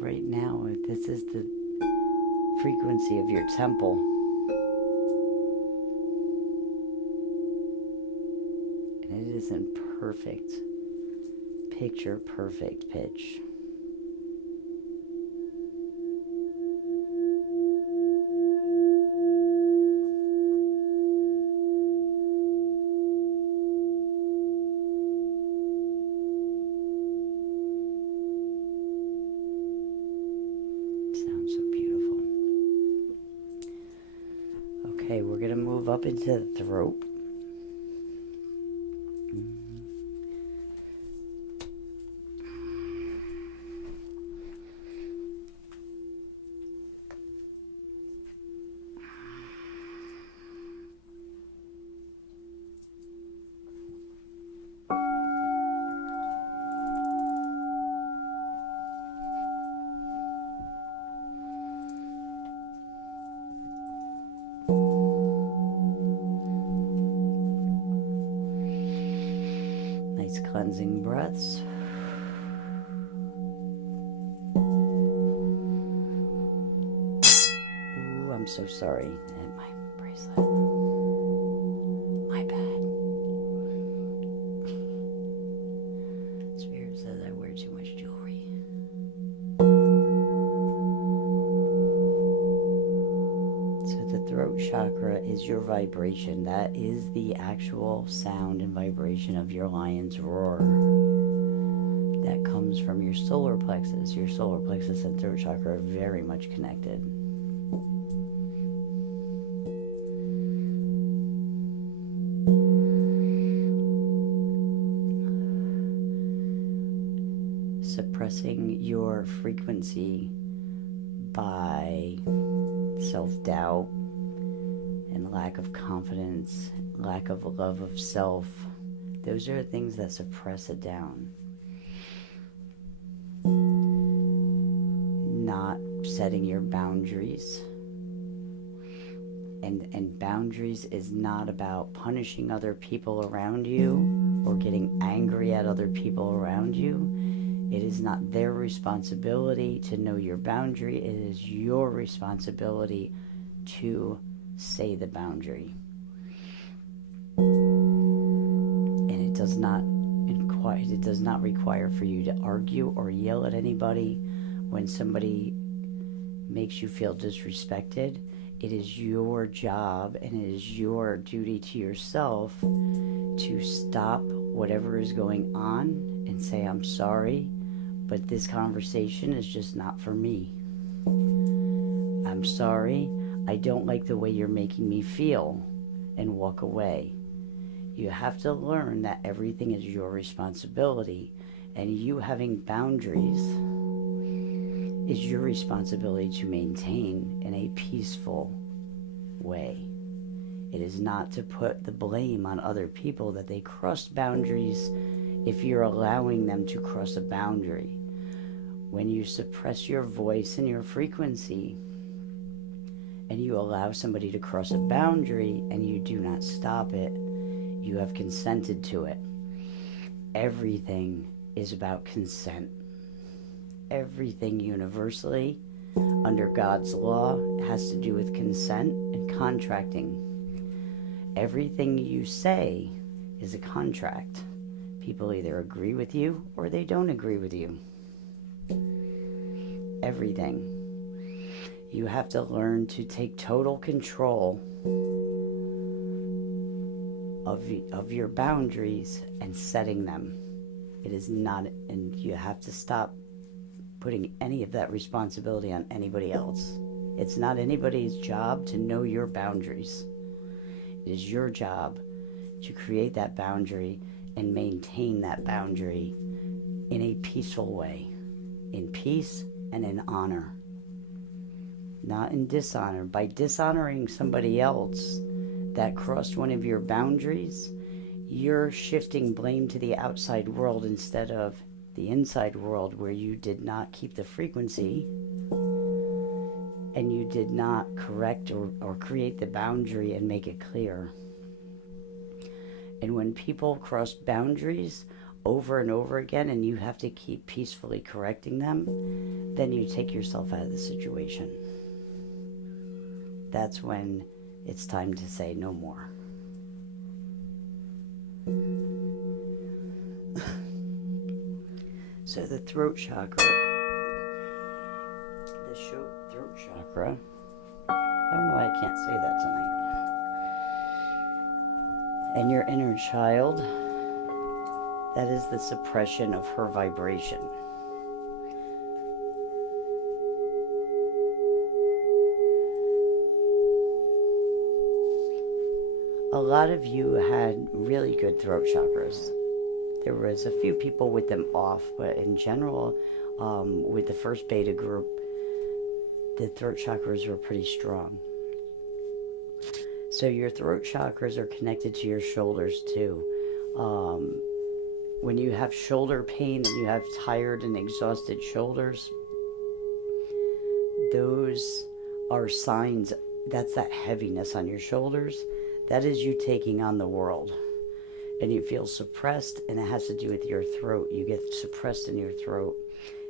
right now, this is the frequency of your temple. And it is in perfect, picture perfect pitch. Sounds so beautiful. Okay, we're going to move up into the throat. Nice cleansing breaths. Ooh, I'm so sorry. And my bracelet. My bad. Spirit says I wear too much jewelry. So the throat chakra is your vibration. That is the actual sound and vibration of your lion's roar. That comes from your solar plexus. Your solar plexus and throat chakra are very much connected. Suppressing your frequency by self-doubt and lack of confidence, lack of love of self. Those are things that suppress it down. Not setting your boundaries. And boundaries is not about punishing other people around you or getting angry at other people around you. It is not their responsibility to know your boundary. It is your responsibility to say the boundary. And it does not require for you to argue or yell at anybody when somebody makes you feel disrespected. It is your job and it is your duty to yourself to stop whatever is going on and say, I'm sorry, but this conversation is just not for me. I'm sorry, I don't like the way you're making me feel, and walk away. You have to learn that everything is your responsibility, and you having boundaries is your responsibility to maintain in a peaceful way. It is not to put the blame on other people that they crossed boundaries if you're allowing them to cross a boundary. When you suppress your voice and your frequency and you allow somebody to cross a boundary and you do not stop it, you have consented to it. Everything is about consent. Everything universally under God's law has to do with consent and contracting. Everything you say is a contract. People either agree with you or they don't agree with you. Everything. You have to learn to take total control of your boundaries and setting them. It is not, and you have to stop putting any of that responsibility on anybody else. It's not anybody's job to know your boundaries. It is your job to create that boundary and maintain that boundary in a peaceful way, in peace and in honor, not in dishonor. By dishonoring somebody else that crossed one of your boundaries, you're shifting blame to the outside world instead of the inside world, where you did not keep the frequency and you did not correct or create the boundary and make it clear. And when people cross boundaries, over and over again, and you have to keep peacefully correcting them, then you take yourself out of the situation. That's when it's time to say no more. So the throat chakra, throat chakra, I don't know why I can't say that tonight. And your inner child, that is the suppression of her vibration. A lot of you had really good throat chakras. There was a few people with them off, but in general, with the first beta group, the throat chakras were pretty strong. So your throat chakras are connected to your shoulders too. When you have shoulder pain and you have tired and exhausted shoulders, those are signs. That's that heaviness on your shoulders. That is you taking on the world. And you feel suppressed, and it has to do with your throat. You get suppressed in your throat,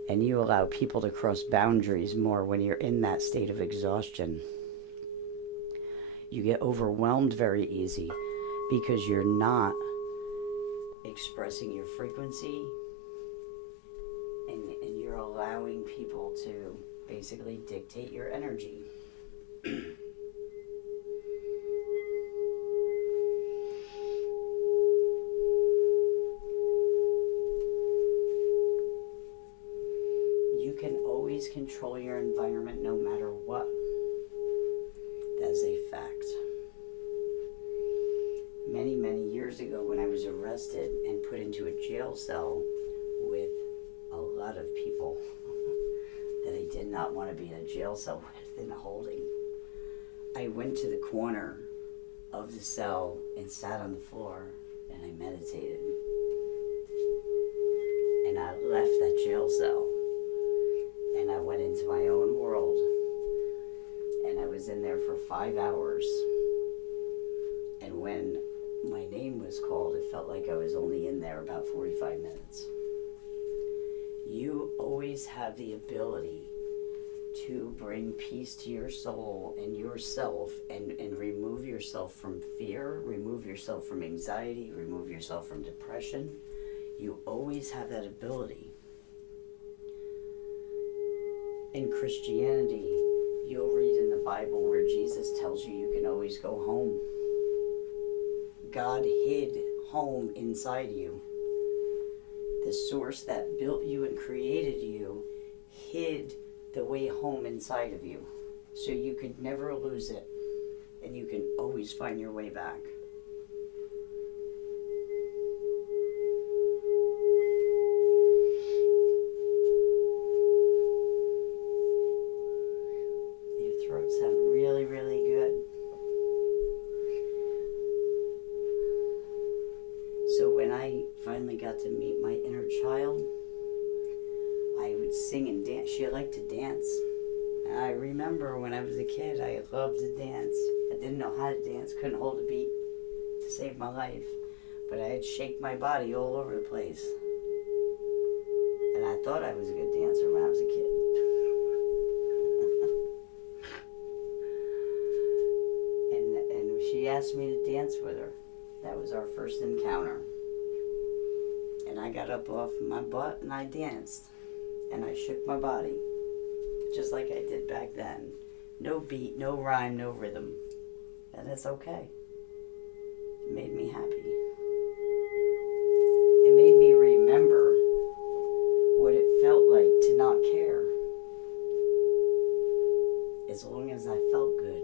and you allow people to cross boundaries more when you're in that state of exhaustion. You get overwhelmed very easy because you're not expressing your frequency, and you're allowing people to basically dictate your energy. You can always control your environment no matter what. That's a fact. Many, many years ago, when I was arrested and put into a jail cell with a lot of people that I did not want to be in a jail cell with in holding, I went to the corner of the cell and sat on the floor and I meditated. And I left that jail cell and I went into my own world, and I was in there for 5 hours. And when my name was called, it felt like I was only in there about 45 minutes. You always have the ability to bring peace to your soul and yourself, and remove yourself from fear, remove yourself from anxiety, remove yourself from depression. You always have that ability. In Christianity, you'll read in the Bible where Jesus tells you can always go home. God hid home inside you. The source that built you and created you hid the way home inside of you. So you could never lose it, and you can always find your way back. Your throat sounds really, really good. So when I finally got to meet my inner child, I would sing and dance. She liked to dance. I remember when I was a kid, I loved to dance. I didn't know how to dance, couldn't hold a beat to save my life, but I'd shake my body all over the place. And I thought I was a good dancer when I was a kid. and she asked me to dance with her. That was our first encounter. And I got up off my butt and I danced. And I shook my body, just like I did back then. No beat, no rhyme, no rhythm. And it's okay. It made me happy. It made me remember what it felt like to not care. As long as I felt good.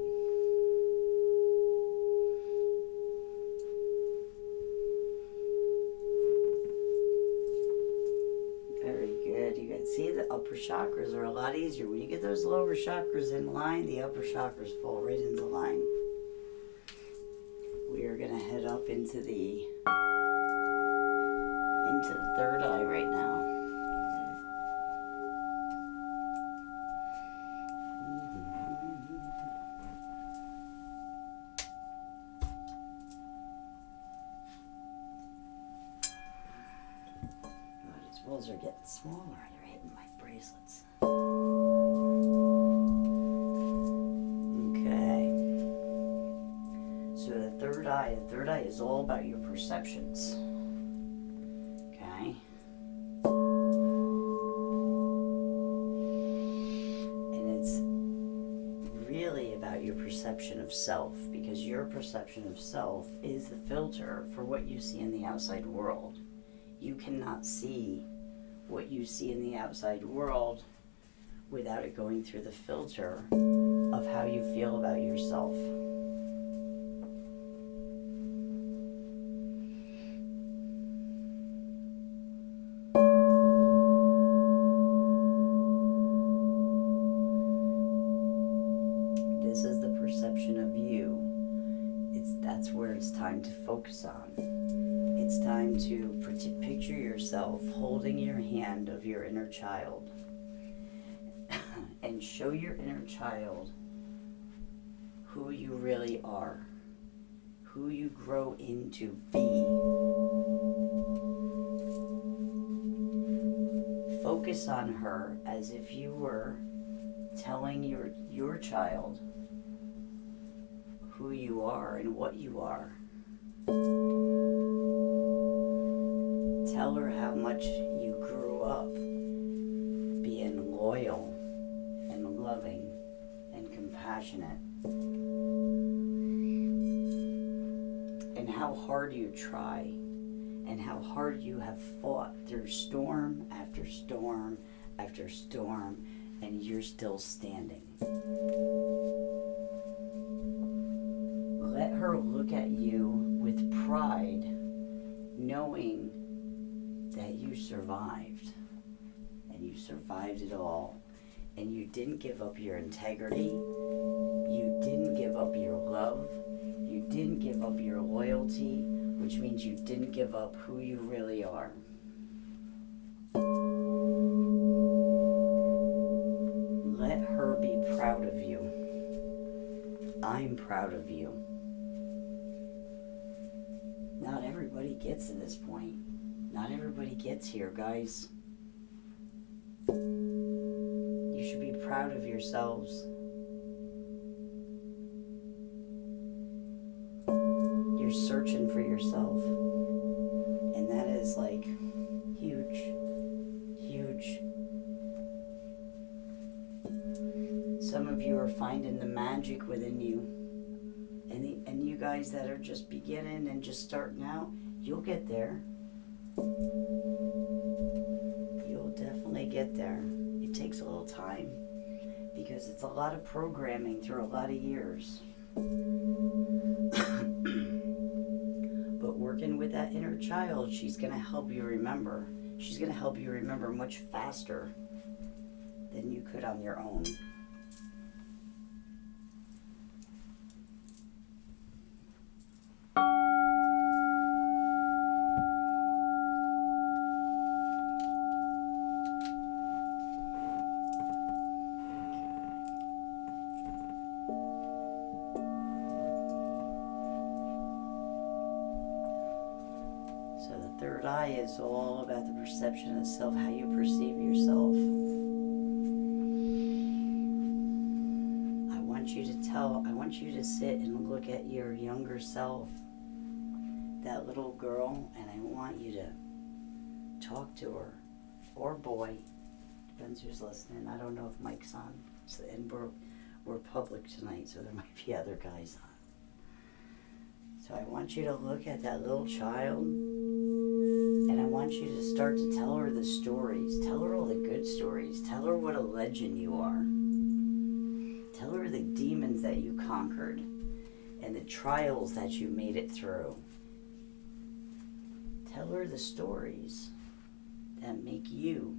See, the upper chakras are a lot easier. When you get those lower chakras in line, the upper chakras fall right into line. We are going to head up into the third eye right now. smaller. They're hitting my bracelets. Okay. So the third eye is all about your perceptions. Okay. And it's really about your perception of self, because your perception of self is the filter for what you see in the outside world. You cannot see what you see in the outside world without it going through the filter of how you feel about yourself. This is the perception of you. That's where it's time to focus on. It's time to picture yourself holding your hand of your inner child and show your inner child who you really are, who you grow into be. Focus on her as if you were telling your child who you are and what you are. Tell her how much you grew up being loyal and loving and compassionate, and how hard you try and how hard you have fought through storm after storm after storm, and you're still standing. Let her look at you with pride, knowing that you survived, and you survived it all, and you didn't give up your integrity, you didn't give up your love, you didn't give up your loyalty, which means you didn't give up who you really are. Let her be proud of you. I'm proud of you. Not everybody gets to this point. Not everybody gets here, guys. You should be proud of yourselves. You're searching for yourself. And that is like huge, huge. Some of you are finding the magic within you. And you guys that are just beginning and just starting out, you'll get there. You'll definitely get there. It takes a little time because it's a lot of programming through a lot of years. But working with that inner child, she's going to help you remember. She's going to help you remember much faster than you could on your own. So the third eye is all about the perception of self, how you perceive yourself. I want you to sit and look at your younger self, that little girl, and I want you to talk to her, or boy, depends who's listening. I don't know if Mike's on, and we're public tonight, so there might be other guys on. So I want you to look at that little child, and I want you to start to tell her the stories. Tell her all the good stories. Tell her what a legend you are. Tell her the demons that you conquered and the trials that you made it through. Tell her the stories that make you.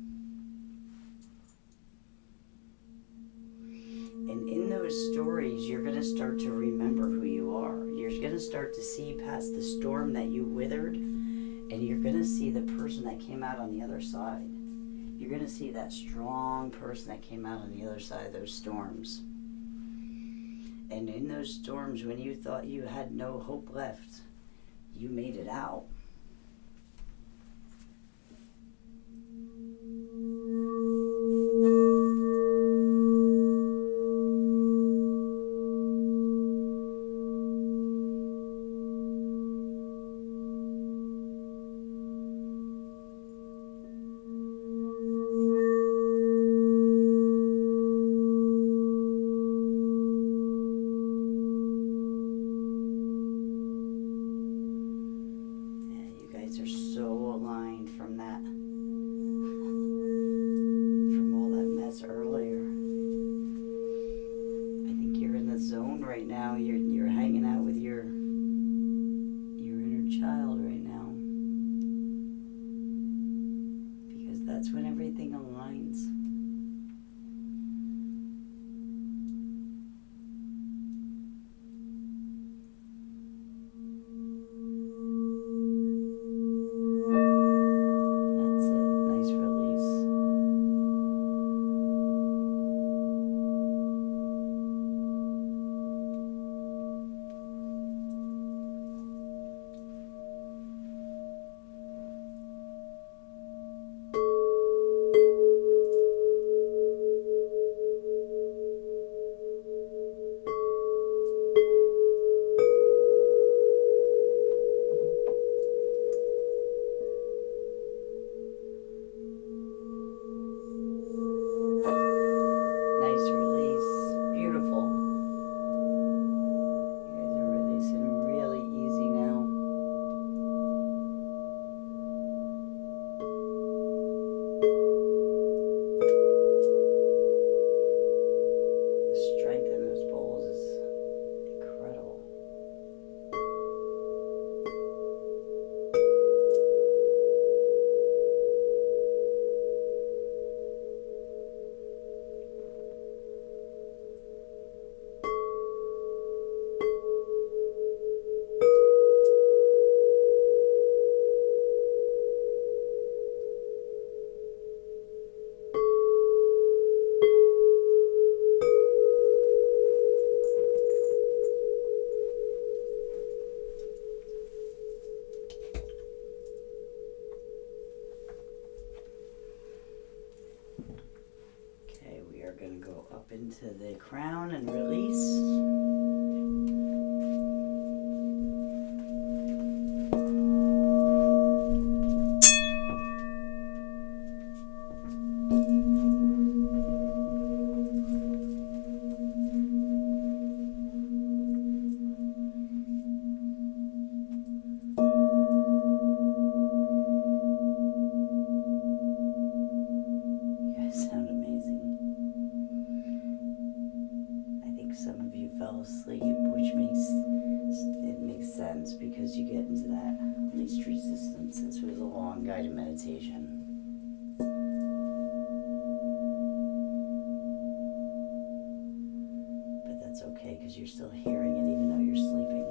And in those stories, you're going to start to remember who you are. You're going to start to see past the storm that you withered, and you're going to see the person that came out on the other side. You're going to see that strong person that came out on the other side of those storms. And in those storms, when you thought you had no hope left, you made it out. the lines. That's it. Nice release. Nice release. Beautiful. You guys are releasing really easy now. The strength in those bowls is incredible. Okay, we are going to go up into the crown and release. You guys sound amazing. I think some of you fell asleep, which makes sense because you get into that least resistance. This was a long guided meditation. But that's okay because you're still hearing it even though you're sleeping.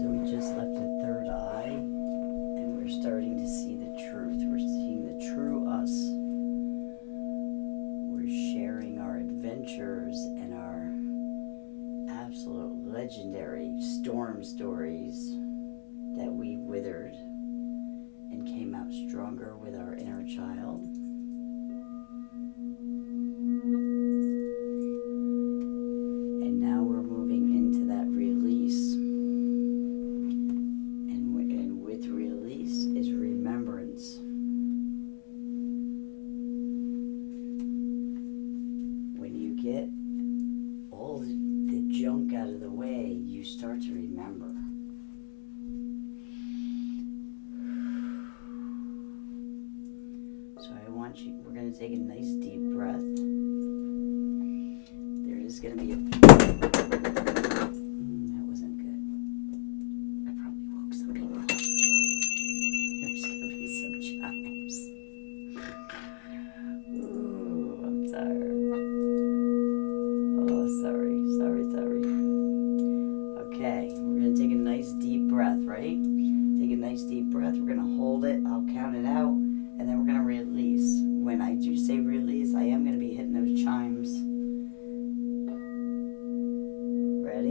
So we just left the third eye and we're starting to see the truth. We're seeing the true us. We're sharing our adventures and our absolute legendary storm stories that we withered and came out stronger with our inner child. And now we're moving into that release. And with release is remembrance. When you get all the junk out of the way, you start to remember. So I want you, we're going to take a nice deep breath. There is going to be a... that wasn't good. I probably woke some people up. There's going to be some chimes. Ooh, I'm tired. Oh, sorry. Okay, we're going to take a nice deep breath, right? Take a nice deep breath. We're going to hold it. I'll count it out. And then we're going to release. When I do say release, I am going to be hitting those chimes. Ready?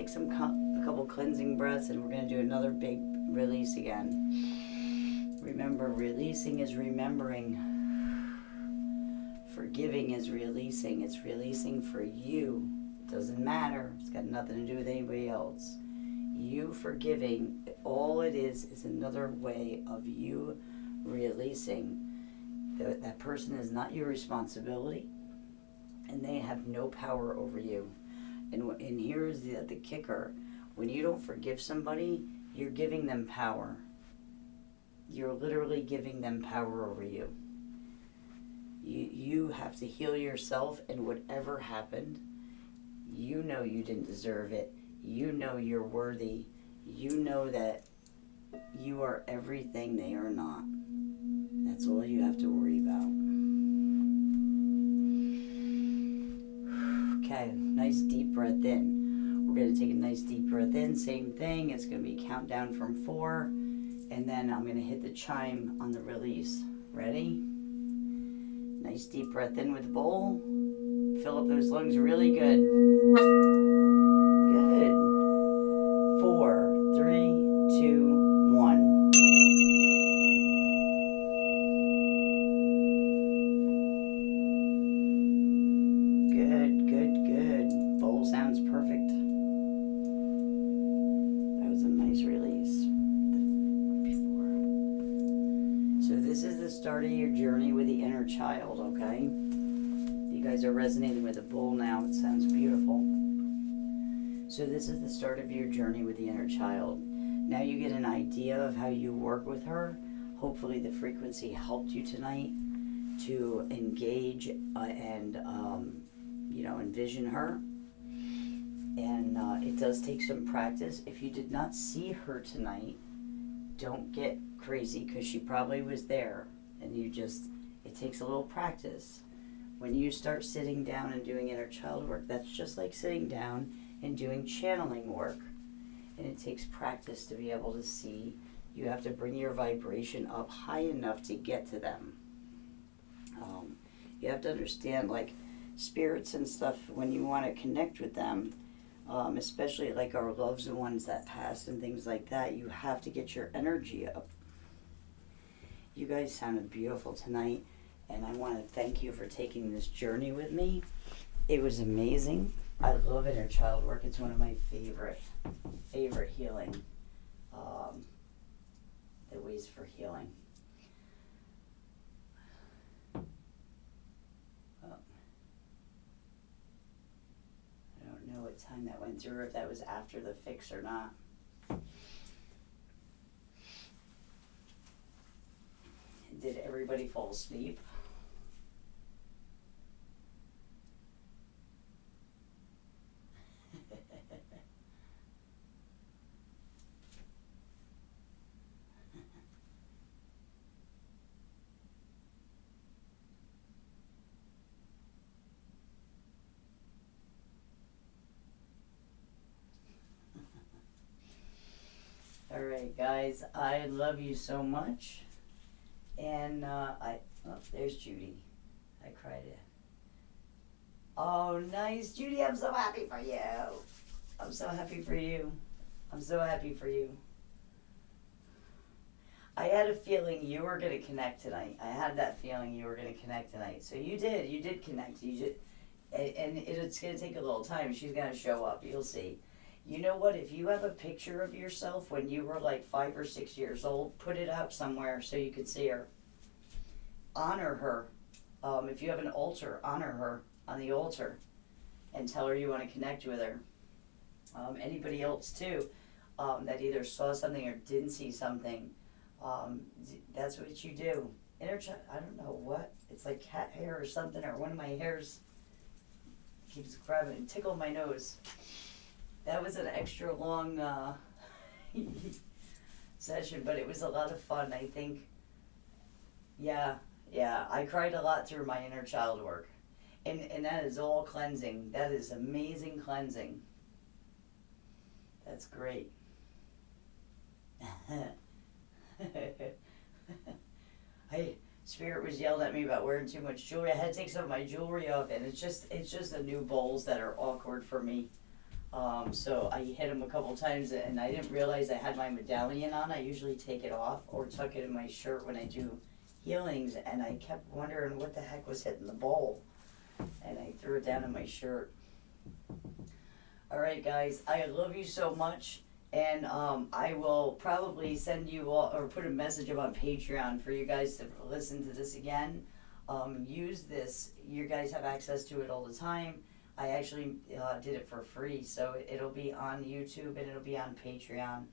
take a couple cleansing breaths, and we're going to do another big release again. Remember, releasing is remembering. Forgiving is releasing. It's releasing for you. It doesn't matter. It's got nothing to do with anybody else. You forgiving, all it is another way of you releasing. That person is not your responsibility, and they have no power over you. And here's the kicker. When you don't forgive somebody, you're giving them power. You're literally giving them power over you. You have to heal yourself, and whatever happened, you know you didn't deserve it. You know you're worthy. You know that you are everything they are not. That's all you have to worry about. Okay, nice deep breath in. We're going to take a nice deep breath in. Same thing. It's going to be countdown from 4. And then I'm going to hit the chime on the release. Ready? Nice deep breath in with the bowl. Fill up those lungs really good. Good. 4, 3, 2, 1. Good, good, good. Bowl sounds perfect. That was a nice release. So this is the start of your journey with the inner child, okay? You guys are resonating with the bowl now. It sounds beautiful. So this is the start of your journey with the inner child. Now you get an idea of how you work with her. Hopefully the frequency helped you tonight to engage and envision her. And it does take some practice. If you did not see her tonight, don't get crazy, because she probably was there, and it takes a little practice. When you start sitting down and doing inner child work, that's just like sitting down and doing channeling work, and it takes practice to be able to see. You have to bring your vibration up high enough to get to them. You have to understand, like spirits and stuff, when you want to connect with them, especially like our loved ones that passed and things like that, you have to get your energy up. You guys sounded beautiful tonight, and I want to thank you for taking this journey with me. It was amazing. I love inner child work. It's one of my favorite healing the ways for healing. Well, I don't know what time that went through, or if that was after the fix or not. Did everybody fall asleep? All right, guys, I love you so much. And there's Judy. I cried it. Oh, nice, Judy. I'm so happy for you. I'm so happy for you. I'm so happy for you. I had a feeling you were going to connect tonight. I had that feeling you were going to connect tonight. So you did. You did connect. And it's going to take a little time. She's going to show up. You'll see. You know what? If you have a picture of yourself when you were like 5 or 6 years old, put it up somewhere so you could see her. Honor her. If you have an altar, honor her on the altar and tell her you want to connect with her. Anybody else too that either saw something or didn't see something, that's what you do. I don't know what, it's like cat hair or something, or one of my hairs keeps grabbing and tickling my nose. That was an extra long session, but it was a lot of fun, I think. Yeah, I cried a lot through my inner child work. And that is all cleansing. That is amazing cleansing. That's great. Spirit was yelling at me about wearing too much jewelry. I had to take some of my jewelry off, and it's just the new bowls that are awkward for me. So I hit him a couple times and I didn't realize I had my medallion on. I usually take it off or tuck it in my shirt when I do healings, and I kept wondering what the heck was hitting the bowl. And I threw it down in my shirt. Alright guys, I love you so much, and I will probably send you all, or put a message up on Patreon for you guys to listen to this again. Use this. You guys have access to it all the time. I actually did it for free, so it'll be on YouTube and it'll be on Patreon.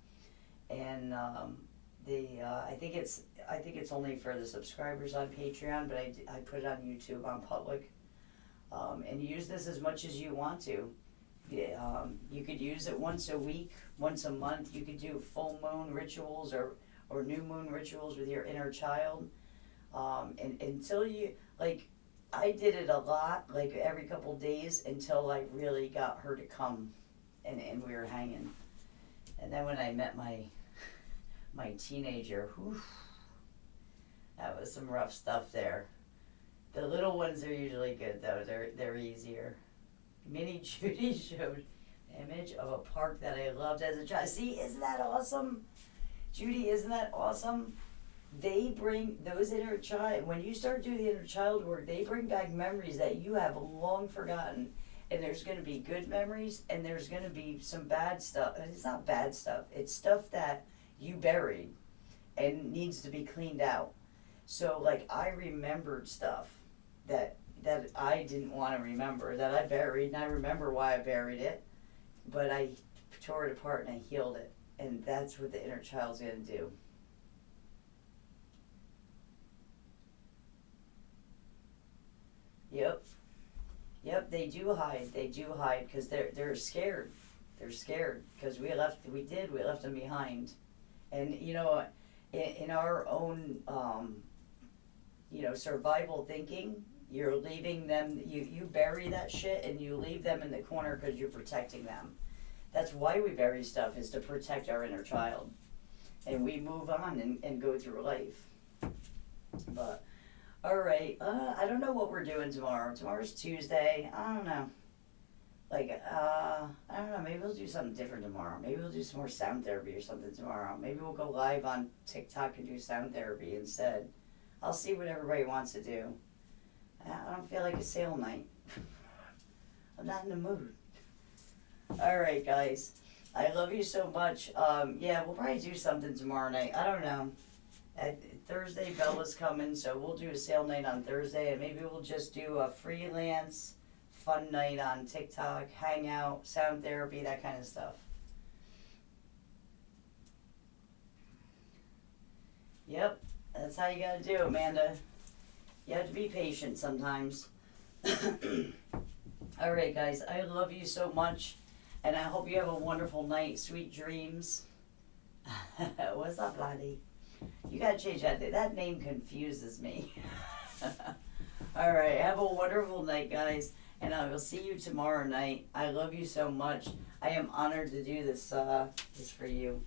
And I think it's only for the subscribers on Patreon, but I put it on YouTube on public. And use this as much as you want to. You could use it once a week, once a month. You could do full moon rituals or new moon rituals with your inner child. And until you, like, I did it a lot, like every couple days, until I really got her to come and we were hanging. And then when I met my teenager, whew, that was some rough stuff there. The little ones are usually good though, they're easier. Mini Judy showed an image of a park that I loved as a child. See, isn't that awesome? Judy, isn't that awesome? They bring those inner child, when you start doing the inner child work, they bring back memories that you have long forgotten. And there's going to be good memories and there's going to be some bad stuff. And it's not bad stuff, it's stuff that you buried and needs to be cleaned out. So like I remembered stuff that I didn't want to remember, that I buried, and I remember why I buried it, but I tore it apart and I healed it. And that's what the inner child's going to do. Yep, they do hide, because they're scared. They're scared, because we left them behind. And, you know, in our own, survival thinking, you're leaving them, you bury that shit and you leave them in the corner because you're protecting them. That's why we bury stuff, is to protect our inner child. And we move on and go through life. But, alright, I don't know what we're doing tomorrow. Tomorrow's Tuesday, I don't know. Like, I don't know, maybe we'll do something different tomorrow. Maybe we'll do some more sound therapy or something tomorrow. Maybe we'll go live on TikTok and do sound therapy instead. I'll see what everybody wants to do. I don't feel like a sale night. I'm not in the mood. Alright guys, I love you so much. Yeah, we'll probably do something tomorrow night. I don't know. Thursday, Bella's coming, so we'll do a sale night on Thursday, and maybe we'll just do a freelance fun night on TikTok, hang out, sound therapy, that kind of stuff. Yep, that's how you gotta do it, Amanda. You have to be patient sometimes. Alright guys, I love you so much, and I hope you have a wonderful night. Sweet dreams. What's up, Lottie? You gotta change that. That name confuses me. Alright, have a wonderful night, guys, and I will see you tomorrow night. I love you so much. I am honored to do this for you.